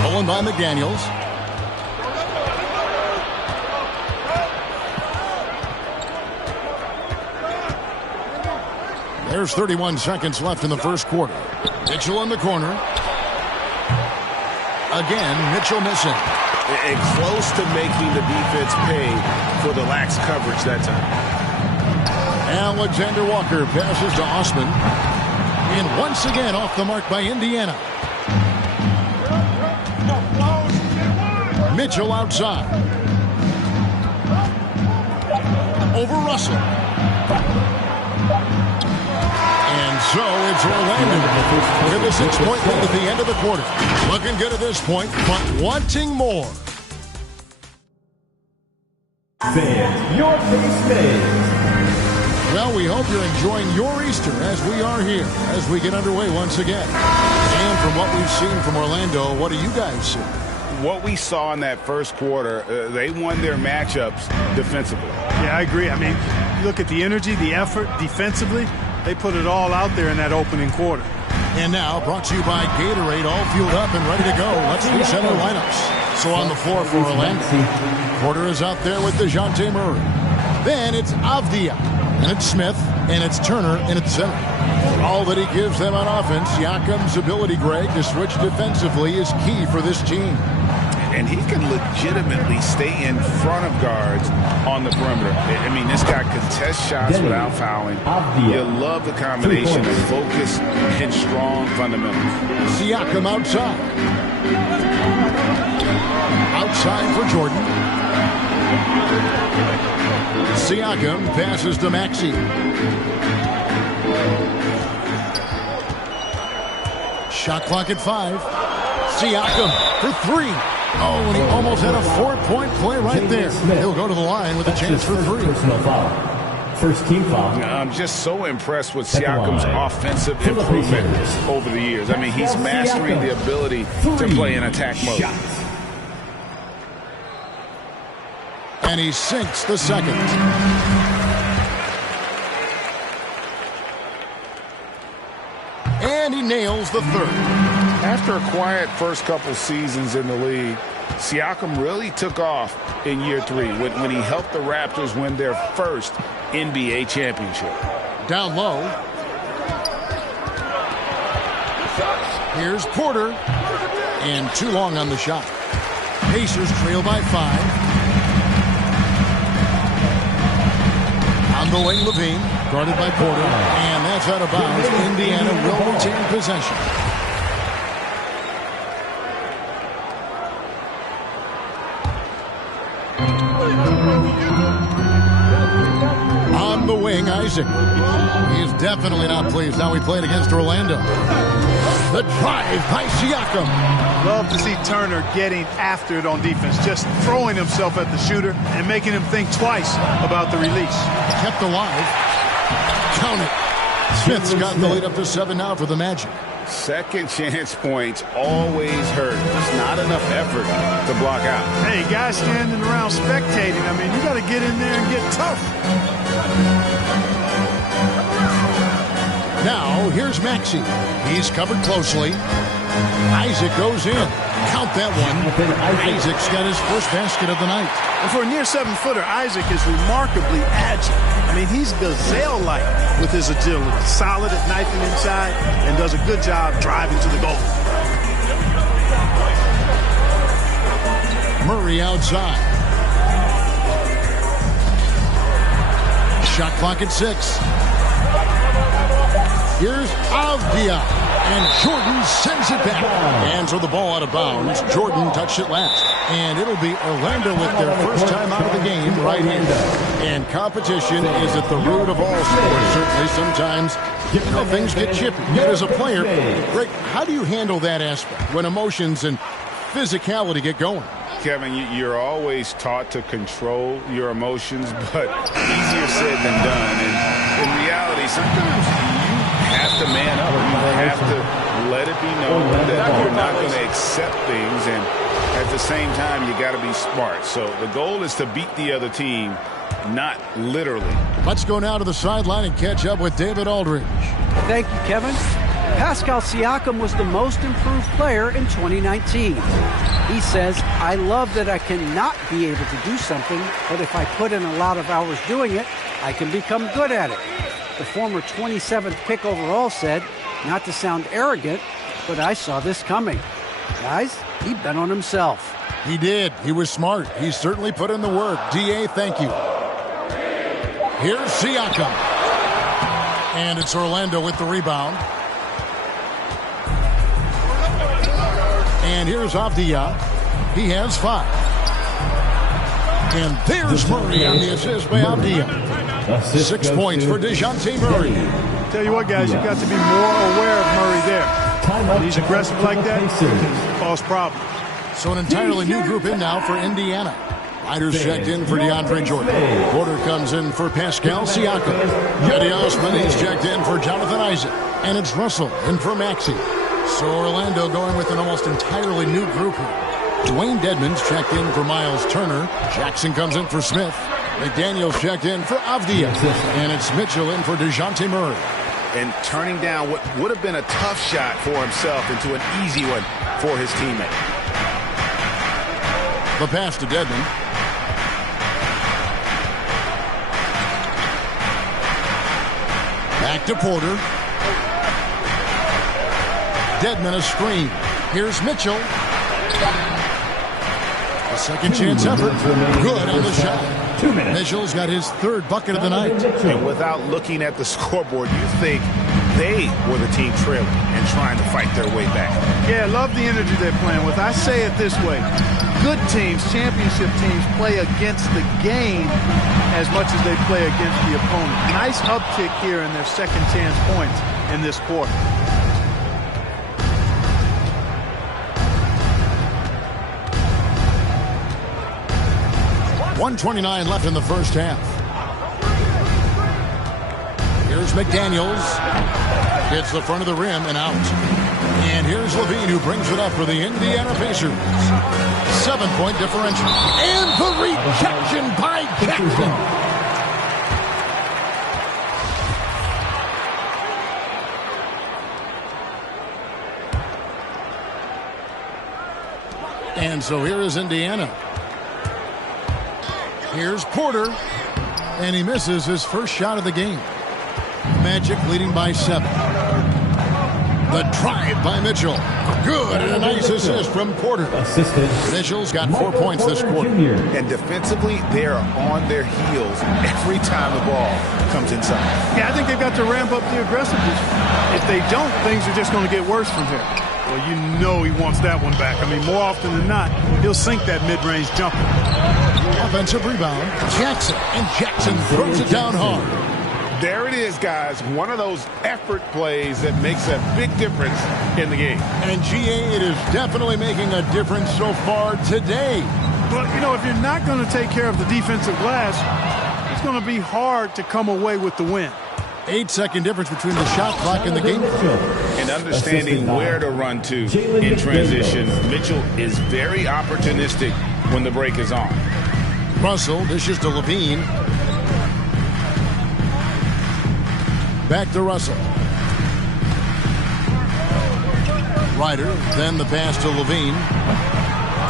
Stolen by McDaniels. There's 31 seconds left in the first quarter. Mitchell in the corner. Again, Mitchell missing. And close to making the defense pay for the lax coverage that time. Alexander Walker passes to Osman. And once again off the mark by Indiana. Mitchell outside. Over Russell. And so it's Orlando with a 6-point lead at the end of the quarter. Looking good at this point, but wanting more. Fans, your face fans. Well, we hope you're enjoying your Easter as we are here as we get underway once again. And from what we've seen from Orlando, what do you guys see? What we saw in that first quarter, they won their matchups defensively. Yeah, I agree. I mean, you look at the energy, the effort defensively. They put it all out there in that opening quarter. And now, brought to you by Gatorade, all fueled up and ready to go. Let's reset our lineups. So on the floor for Orlando. Porter is out there with DeJounte Murray. Then it's Avdia, and it's Smith, and it's Turner, and it's center. All that he gives them on offense, Siakam's ability, Greg, to switch defensively is key for this team. And he can legitimately stay in front of guards on the perimeter. I mean, this guy contests shots without fouling. You love the combination of focus and strong fundamentals. Siakam outside. Outside for Jordan. Siakam passes to Maxey. Shot clock at 5. Siakam for 3. Oh, and he almost had a 4-point play right there. He'll go to the line with a chance for 3. Personal foul. First team foul. I'm just so impressed with Siakam's offensive improvement over the years. I mean, he's mastering the ability to play in attack mode. And he sinks the second. And he nails the third. After a quiet first couple seasons in the league, Siakam really took off in year 3 when he helped the Raptors win their first NBA championship. Down low. Here's Porter. And too long on the shot. Pacers trail by 5. On the wing, Levine, guarded by Porter. And that's out of bounds. Indiana will retain possession. On the wing, Isaac. He is definitely not pleased how he played against Orlando. The drive by Siakam. Love to see Turner getting after it on defense, just throwing himself at the shooter and making him think twice about the release. Kept alive. Count it. Smith's got the lead up to 7 now for the Magic. Second chance points always hurt. It's not enough effort to block out. Hey, guys standing around spectating, I mean, you got to get in there and get tough. Now, here's Maxey. He's covered closely. Isaac goes in. Count that one. Isaac's got his first basket of the night. And for a near 7-footer, Isaac is remarkably agile. I mean, he's gazelle-like with his agility. Solid at knifing inside and does a good job driving to the goal. Murray outside. Shot clock at 6. Here's Avdia. And Jordan sends it back. Hands the ball out of bounds. Jordan touched it last. And it'll be Orlando with their first time out of the game right here. And competition is at the root of all sports. Certainly sometimes things get chippy. Yet as a player, Greg, how do you handle that aspect when emotions and physicality get going? Kevin, you're always taught to control your emotions, but easier said than done. And in reality, sometimes you have to man up. You have to let it be known that you're not going to accept things, and at the same time, you got to be smart. So the goal is to beat the other team, not literally. Let's go now to the sideline and catch up with David Aldridge. Thank you, Kevin. Pascal Siakam was the most improved player in 2019. He says, I love that I cannot be able to do something, but if I put in a lot of hours doing it, I can become good at it. The former 27th pick overall said, not to sound arrogant, but I saw this coming. Guys, he bet on himself. He did. He was smart. He certainly put in the work. D.A., thank you. Here's Siakam. And it's Orlando with the rebound. And here's Avdia. He has 5. And there's Murray on the assist by Avdia. 6 points for DeJounte Murray. Tell you what, guys, you got to be more aware of Murray there. When he's aggressive like that, cause problems. So an entirely new group in now for Indiana. Riders checked in for DeAndre Jordan. Porter comes in for Pascal Siakam. Cedi Osman is checked in for Jonathan Isaac. And it's Russell in for Maxey. So Orlando going with an almost entirely new group here. Dwayne Dedmon's checked in for Miles Turner. Jackson comes in for Smith. McDaniels checked in for Avdia. And it's Mitchell in for DeJounte Murray. And turning down what would have been a tough shot for himself into an easy one for his teammate. The pass to Dedmon. Back to Porter. Dedmon a screen. Here's Mitchell. A second chance effort. Good on the shot. 2 minutes. Mitchell's got his 3rd bucket of the night. And without looking at the scoreboard, you think they were the team trailing and trying to fight their way back. Yeah, love the energy they're playing with. I say it this way. Good teams, championship teams, play against the game as much as they play against the opponent. Nice uptick here in their second chance points in this quarter. .129 left in the first half. Here's McDaniels. Hits the front of the rim and out. And here's Levine who brings it up for the Indiana Pacers. 7-point differential. And the rejection by Jackson. And And so here is Indiana. Here's Porter. And he misses his first shot of the game. Magic leading by 7. The drive by Mitchell. Good, and a nice assist from Porter. Mitchell's got 4 points this quarter. And defensively, they are on their heels every time the ball comes inside. Yeah, I think they've got to ramp up the aggressiveness. If they don't, things are just going to get worse from here. Well, you know he wants that one back. I mean, more often than not, he'll sink that mid-range jumper. Offensive rebound. Jackson, and Jackson throws it down hard. There it is, guys. One of those effort plays that makes a big difference in the game. And GA, it is definitely making a difference so far today. But, you know, if you're not going to take care of the defensive glass, it's going to be hard to come away with the win. 8-second difference between the shot clock and the game. And understanding where to run to in transition. Mitchell is very opportunistic when the break is on. Russell dishes to Levine. Back to Russell. Ryder, then the pass to Levine.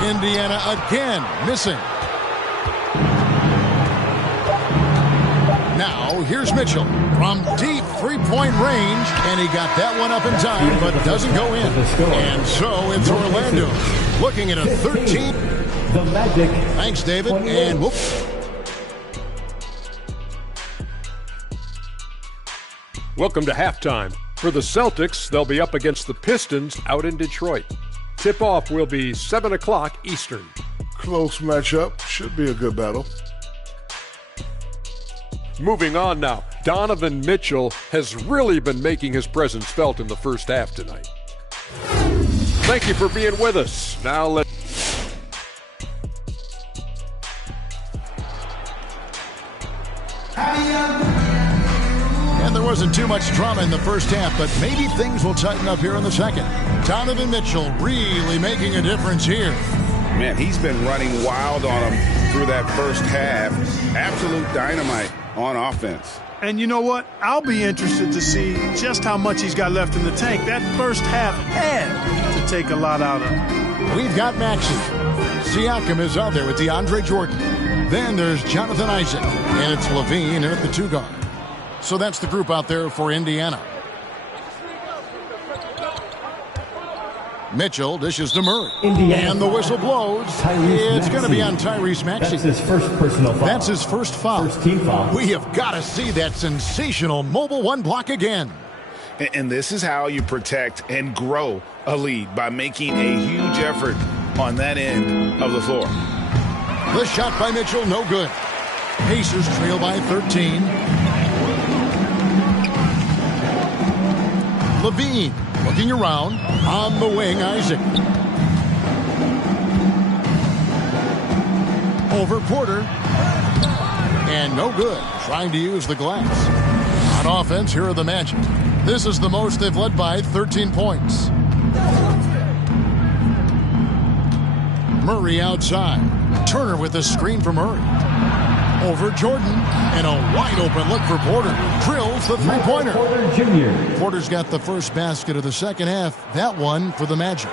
Indiana again, missing. Now, here's Mitchell from deep three-point range, and he got that one up in time, but doesn't go in. And so it's Orlando looking at a 13. The Magic. Thanks, David, and whoop. Welcome to halftime. For the Celtics, they'll be up against the Pistons out in Detroit. Tip-off will be 7 o'clock Eastern. Close matchup. Should be a good battle. Moving on now, Donovan Mitchell has really been making his presence felt in the first half tonight. Thank you for being with us. Now let's... And there wasn't too much drama in the first half, but maybe things will tighten up here in the second. Donovan Mitchell really making a difference here. Man, he's been running wild on him through that first half. Absolute dynamite on offense. And you know what? I'll be interested to see just how much he's got left in the tank. That first half had to take a lot out of him. We've got Maxey. Siakam is out there with DeAndre Jordan. Then there's Jonathan Isaac. And it's Levine at the 2 guard. So that's the group out there for Indiana. Mitchell dishes to Murray. Indiana. And the whistle blows. It's going to be on Tyrese Maxey. That's his first personal foul. That's his first foul. First team foul. We have got to see that sensational mobile 1 block again. And this is how you protect and grow a lead, by making a huge effort on that end of the floor. The shot by Mitchell, no good. Pacers trail by 13. Levine looking around. On the wing, Isaac. Over Porter. And no good. Trying to use the glass. On offense, here are the Magic. This is the most they've led by 13 points. Murray outside. Turner with a screen for Murray. Over Jordan, and a wide open look for Porter. Drills the three-pointer. Porter Jr. Porter's got the first basket of the second half. That one for the Magic.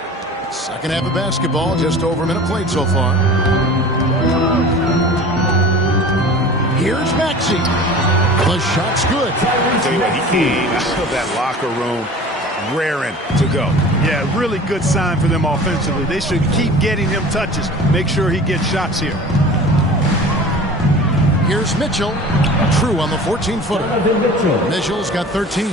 Second half of basketball, just over a minute played so far. Here's Maxey. The shot's good. I tell you what, he came out of that locker room raring to go. Yeah, really good sign for them offensively. They should keep getting him touches. Make sure he gets shots here. Here's Mitchell. True on the 14-footer. Mitchell's got 13.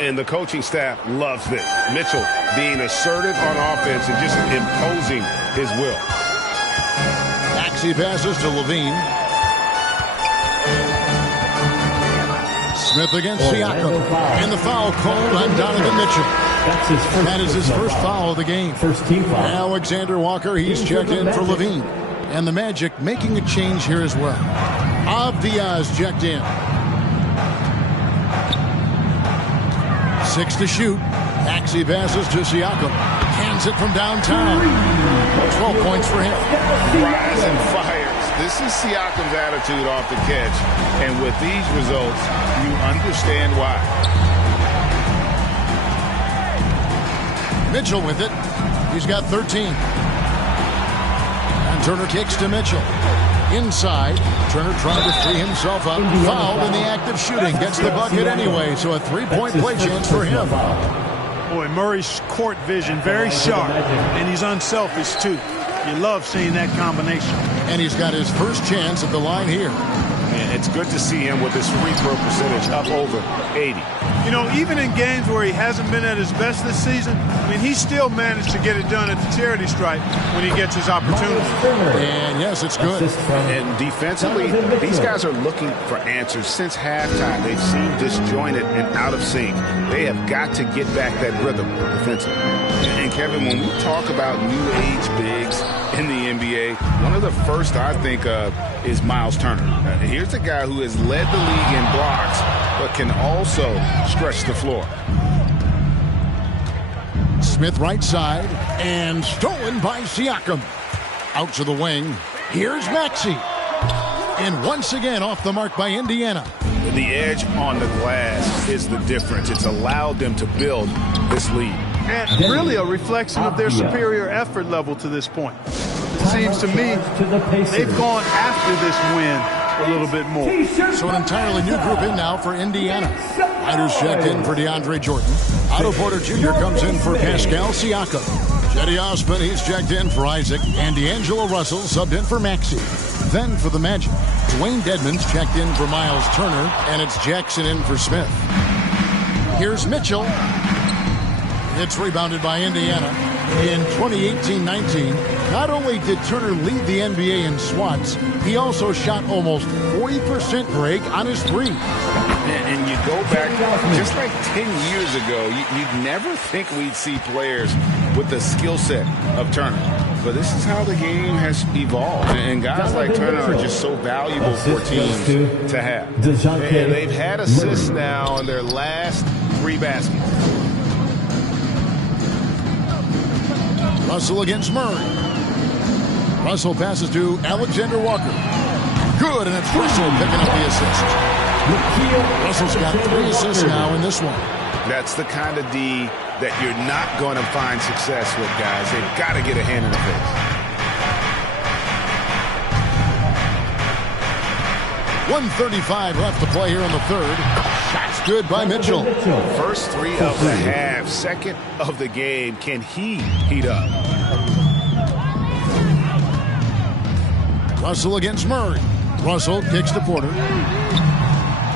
And the coaching staff loves this. Mitchell being assertive on offense and just imposing his will. Maxey passes to Levine. Smith against Siakam. And the foul called on Donovan Mitchell. That is his first foul of the game. First team foul. Alexander Walker, he's checked in for Levine. And the Magic making a change here as well. Diaz checked in. 6 to shoot. Maxey passes to Siakam. Hands it from downtown. 12 points for him. Rise and fires. This is Siakam's attitude off the catch. And with these results, you understand why. Mitchell with it. He's got 13. Turner kicks to Mitchell. Inside, Turner trying to free himself up. Fouled in the act of shooting. Gets the bucket anyway, so a three-point play chance for him. Boy, Murray's court vision very sharp, and he's unselfish too. You love seeing that combination. And he's got his first chance at the line here. And it's good to see him with his free throw percentage up over 80. You know, even in games where he hasn't been at his best this season, I mean, he still managed to get it done at the charity stripe when he gets his opportunity. And yes, it's good. And defensively, these guys are looking for answers since halftime. They've seemed disjointed and out of sync. They have got to get back that rhythm defensively. And Kevin, when we talk about new age bigs in the NBA, one of the first I think of is Miles Turner. Here's a guy who has led the league in blocks, but can also stretch the floor. Smith right side, and stolen by Siakam. Out to the wing. Here's Maxey. And once again off the mark by Indiana. The edge on the glass is the difference. It's allowed them to build this lead. And really a reflection of their superior effort level to this point. It seems to me they've gone after this win a little bit more. So an entirely new group in now for Indiana. Riders checked in for DeAndre Jordan. Otto Porter Jr. comes in for Pascal Siakam. Cedi Osman, he's checked in for Isaac. And D'Angelo Russell subbed in for Maxey. Then for the Magic, Dwayne Dedmon's checked in for Miles Turner. And it's Jackson in for Smith. Here's Mitchell. It's rebounded by Indiana. In 2018-19, not only did Turner lead the NBA in swats, he also shot almost 40%, Greg, on his three. And you go back just like 10 years ago, you'd never think we'd see players with the skill set of Turner. But this is how the game has evolved. And guys like Turner are just so valuable for teams to have. And they've had assists now in their last 3 baskets. Russell against Murray. Russell passes to Alexander Walker. Good, and it's Russell picking up the assist. Russell's got 3 assists now in this one. That's the kind of D that you're not going to find success with, guys. They've got to get a hand in the face. 1:35 left to play here in the third. Shots good by Mitchell. First 3 of the half, second of the game. Can he heat up? Russell against Murray. Russell kicks to Porter.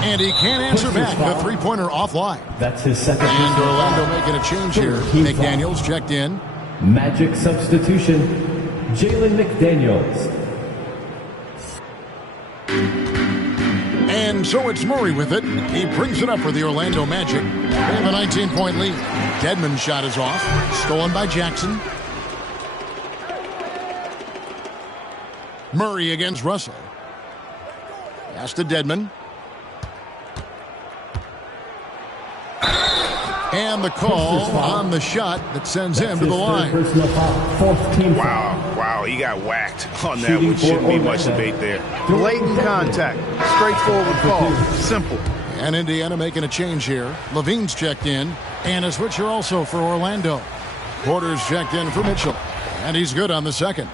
And he can't answer back. The three-pointer offline. That's his second. And Orlando making a change here. McDaniels checked in. Magic substitution. Jalen McDaniels. And so it's Murray with it. He brings it up for the Orlando Magic. They have a 19-point lead. Dedmon's shot is off. Stolen by Jackson. Murray against Russell. Pass to Dedmon. And the call on the shot that sends him to the line. Wow, he got whacked on that, which shouldn't be much debate there. Blatant contact. Straightforward call. Simple. And Indiana making a change here. Levine's checked in. And a switcher also for Orlando. Porter's checked in for Mitchell. And he's good on the second.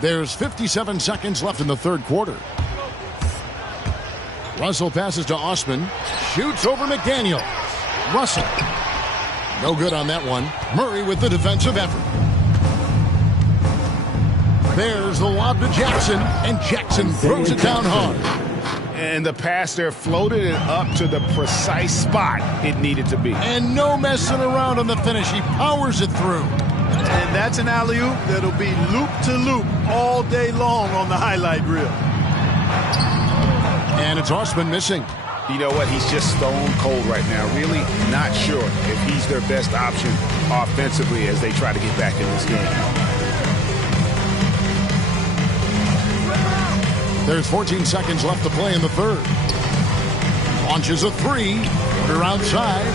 There's 57 seconds left in the third quarter. Russell passes to Osman. Shoots over McDaniel. Russell. No good on that one. Murray with the defensive effort. There's the lob to Jackson. And Jackson throws it down hard. And the pass there floated it up to the precise spot it needed to be. And no messing around on the finish. He powers it through. And that's an alley-oop that'll be loop-to-loop all day long on the highlight reel. And it's Osman missing. You know what? He's just stone cold right now. Really not sure if he's their best option offensively as they try to get back in this game. There's 14 seconds left to play in the third. Launches a three. Porter outside.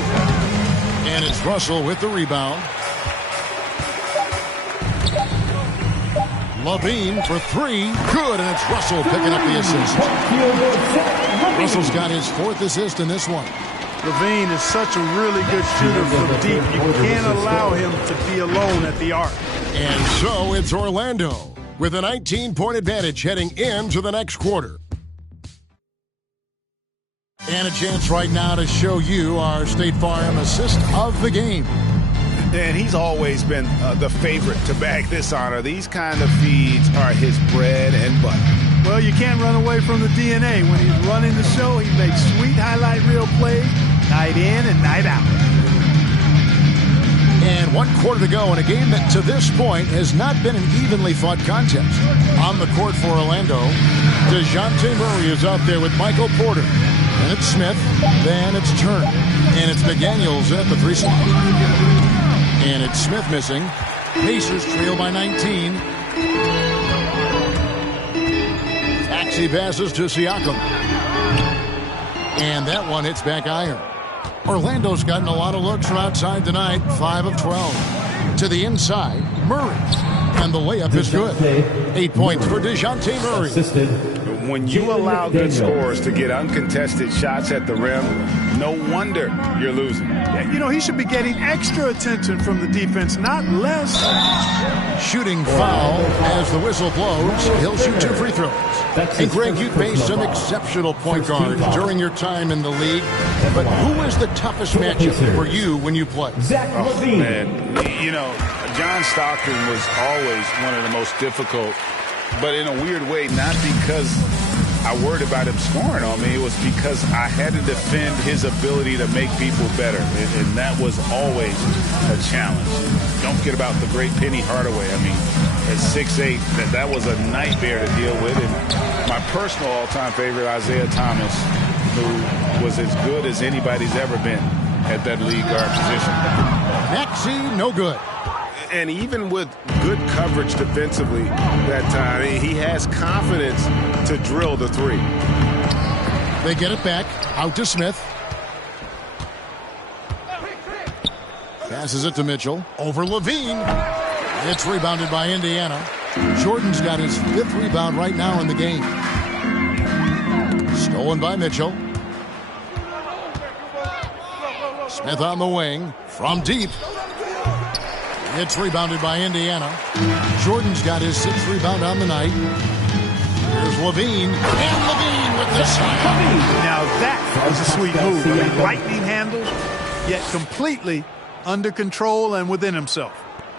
And it's Russell with the rebound. Levine for three. Good, and it's Russell picking up the assist. Russell's got his 4th assist in this one. Levine is such a really good shooter from deep. You can't allow him to be alone at the arc. And so it's Orlando with a 19-point advantage heading into the next quarter. And a chance right now to show you our State Farm assist of the game. And he's always been the favorite to bag this honor. These kind of feeds are his bread and butter. Well, you can't run away from the DNA. When he's running the show, he makes sweet highlight reel plays night in and night out. And 1 quarter to go in a game that to this point has not been an evenly fought contest. On the court for Orlando, DeJounte Murray is out there with Michael Porter. Then it's Smith, then it's Turner, and it's McDaniels at the 3 slot. And it's Smith missing. Pacers trail by 19. Maxey passes to Siakam. And that one hits back iron. Orlando's gotten a lot of looks from outside tonight, 5 of 12. To the inside, Murray. And the layup is good. 8 points for DeJounte Murray. When you allow good scorers to get uncontested shots at the rim, no wonder you're losing. You know, he should be getting extra attention from the defense, not less. Shooting foul as the whistle blows. He'll shoot 2 free throws. And Greg, you faced some exceptional point guards during your time in the league. But who is the toughest matchup for you when you play? Oh, man, you know, John Stockton was always one of the most difficult, but in a weird way, not because I worried about him scoring on me. It was because I had to defend his ability to make people better, and that was always a challenge. Don't forget about the great Penny Hardaway. I mean, at 6'8", that was a nightmare to deal with. And my personal all-time favorite, Isaiah Thomas, who was as good as anybody's ever been at that lead guard position. Maxey, no good. And even with good coverage defensively that time, he has confidence to drill the 3. They get it back. Out to Smith. Passes it to Mitchell. Over Levine. It's rebounded by Indiana. Jordan's got his 5th rebound right now in the game. Stolen by Mitchell. Smith on the wing. From deep. It's rebounded by Indiana. Jordan's got his 6th rebound on the night. Here's Levine. And Levine with the shot. Now that was a sweet move. I mean, lightning handles, yet completely under control and within himself.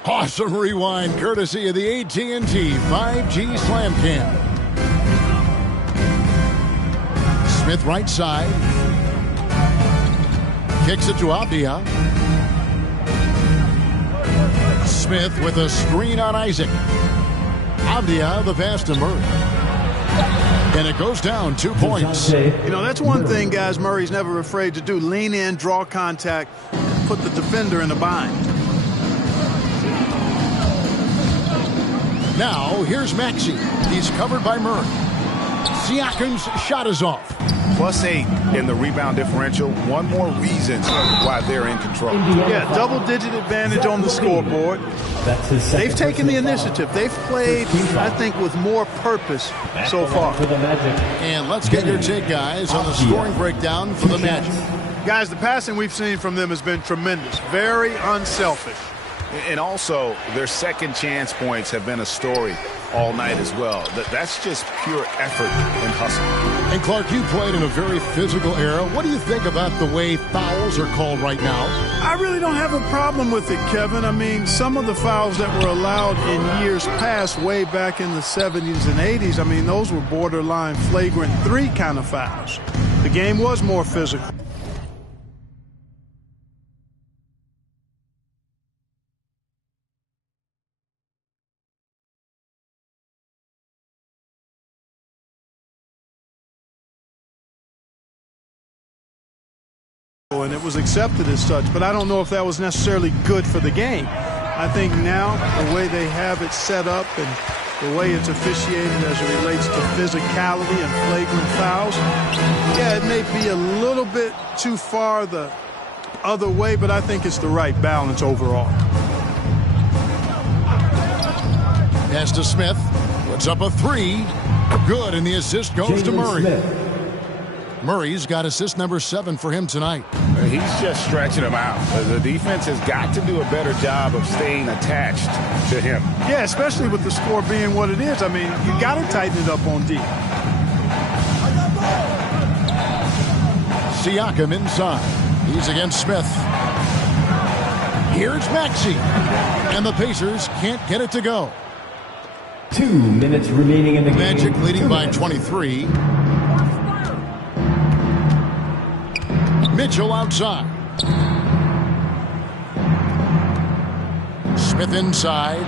Awesome rewind courtesy of the AT&T 5G Slam Cam. Smith right side. Kicks it to Abdia. Smith with a screen on Isaac. Abdia the pass to Murray. And it goes down 2 points. You know, that's one thing, guys, Murray's never afraid to do. Lean in, draw contact, put the defender in a bind. Now, here's Maxey. He's covered by Murray. Siakam's shot is off. +8 in the rebound differential. One more reason why they're in control. Yeah, double-digit advantage on the scoreboard. They've taken the initiative. They've played, I think, with more purpose so far. And let's get your take, guys, on the scoring breakdown for the Magic. Guys, the passing we've seen from them has been tremendous. Very unselfish. And also, their second chance points have been a story all night as well. That's just pure effort and hustle. And Clark, you played in a very physical era. What do you think about the way fouls are called right now? I really don't have a problem with it, Kevin. I mean, some of the fouls that were allowed in years past, way back in the 70s and 80s, I mean, those were borderline flagrant 3 kind of fouls. The game was more physical. And it was accepted as such, but I don't know if that was necessarily good for the game. I think now the way they have it set up and the way it's officiated as it relates to physicality and flagrant fouls, yeah, it may be a little bit too far the other way, but I think it's the right balance overall. Pass to Smith. Puts up a 3. Good, and the assist goes to Murray. Murray's got assist number 7 for him tonight. He's just stretching him out. The defense has got to do a better job of staying attached to him. Yeah, especially with the score being what it is. I mean, you got to tighten it up on D. Siakam inside. He's against Smith. Here's Maxey. And the Pacers can't get it to go. 2 minutes remaining in the game. Magic leading by 23. Mitchell outside. Smith inside.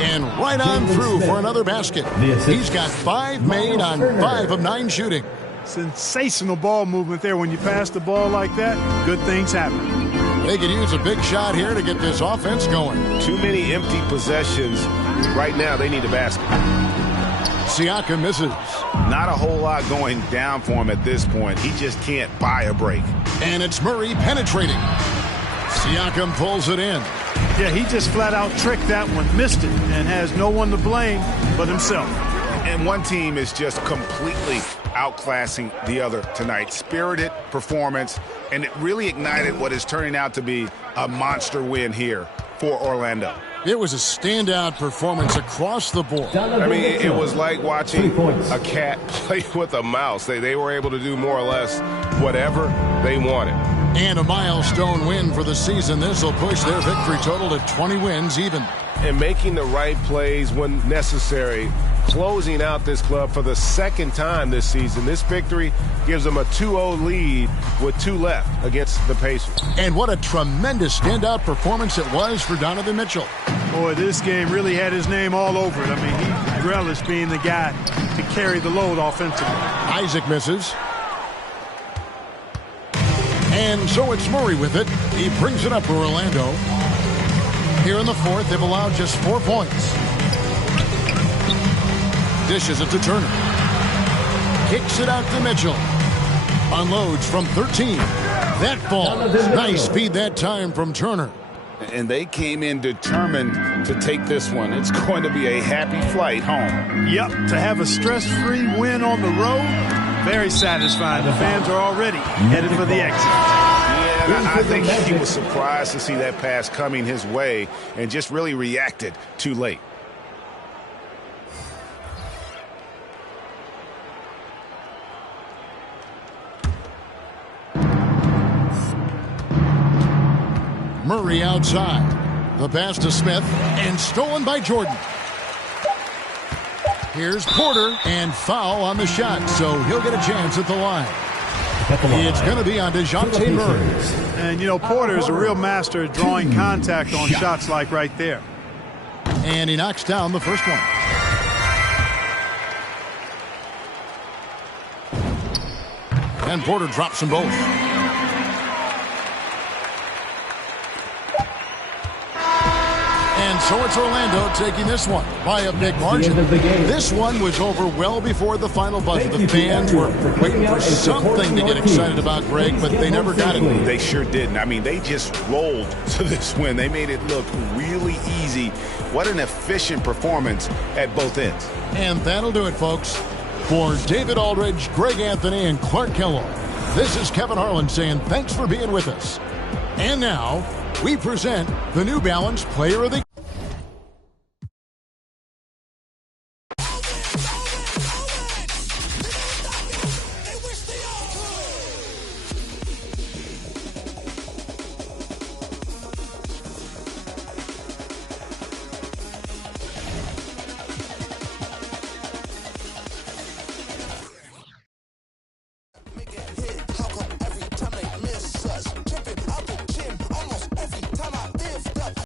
And right on through for another basket. He's got 5 made on 5 of 9 shooting. Sensational ball movement there. When you pass the ball like that, good things happen. They could use a big shot here to get this offense going. Too many empty possessions. Right now, they need a basket. Siakam misses. Not a whole lot going down for him at this point. He just can't buy a break. And it's Murray penetrating. Siakam pulls it in. Yeah, he just flat out tricked that one, missed it, and has no one to blame but himself. And one team is just completely outclassing the other tonight. Spirited performance, and it really ignited what is turning out to be a monster win here for Orlando. It was a standout performance across the board. I mean, it was like watching a cat play with a mouse. They were able to do more or less whatever they wanted. And a milestone win for the season. This will push their victory total to 20 wins even. And making the right plays when necessary, closing out this club for the second time this season. This victory gives them a 2-0 lead with 2 left against the Pacers. And what a tremendous standout performance it was for Donovan Mitchell. Boy, this game really had his name all over it. I mean, he relished being the guy to carry the load offensively. Isaac misses. And so it's Murray with it. He brings it up for Orlando. Here in the fourth, they've allowed just 4 points. Dishes it to Turner. Kicks it out to Mitchell. Unloads from 13. That falls. Nice feed that time from Turner. And they came in determined to take this one. It's going to be a happy flight home. Yep, to have a stress-free win on the road, very satisfying. The fans are already headed for the exit. Yeah, I think he was surprised to see that pass coming his way and just really reacted too late. Murray outside. The pass to Smith and stolen by Jordan. Here's Porter and foul on the shot, so he'll get a chance at the line. It's going to be on DeJounte Murray. And, you know, Porter is a real master at drawing contact on shots like right there. And he knocks down the first one. And Porter drops them both. And so it's Orlando taking this one by a big margin. This one was over well before the final buzzer. The fans were waiting for something to get excited about, Greg, but they never got it. They sure didn't. I mean, they just rolled to this win. They made it look really easy. What an efficient performance at both ends. And that'll do it, folks. For David Aldridge, Greg Anthony, and Clark Kellogg, this is Kevin Harlan saying thanks for being with us. And now, we present the New Balance Player of the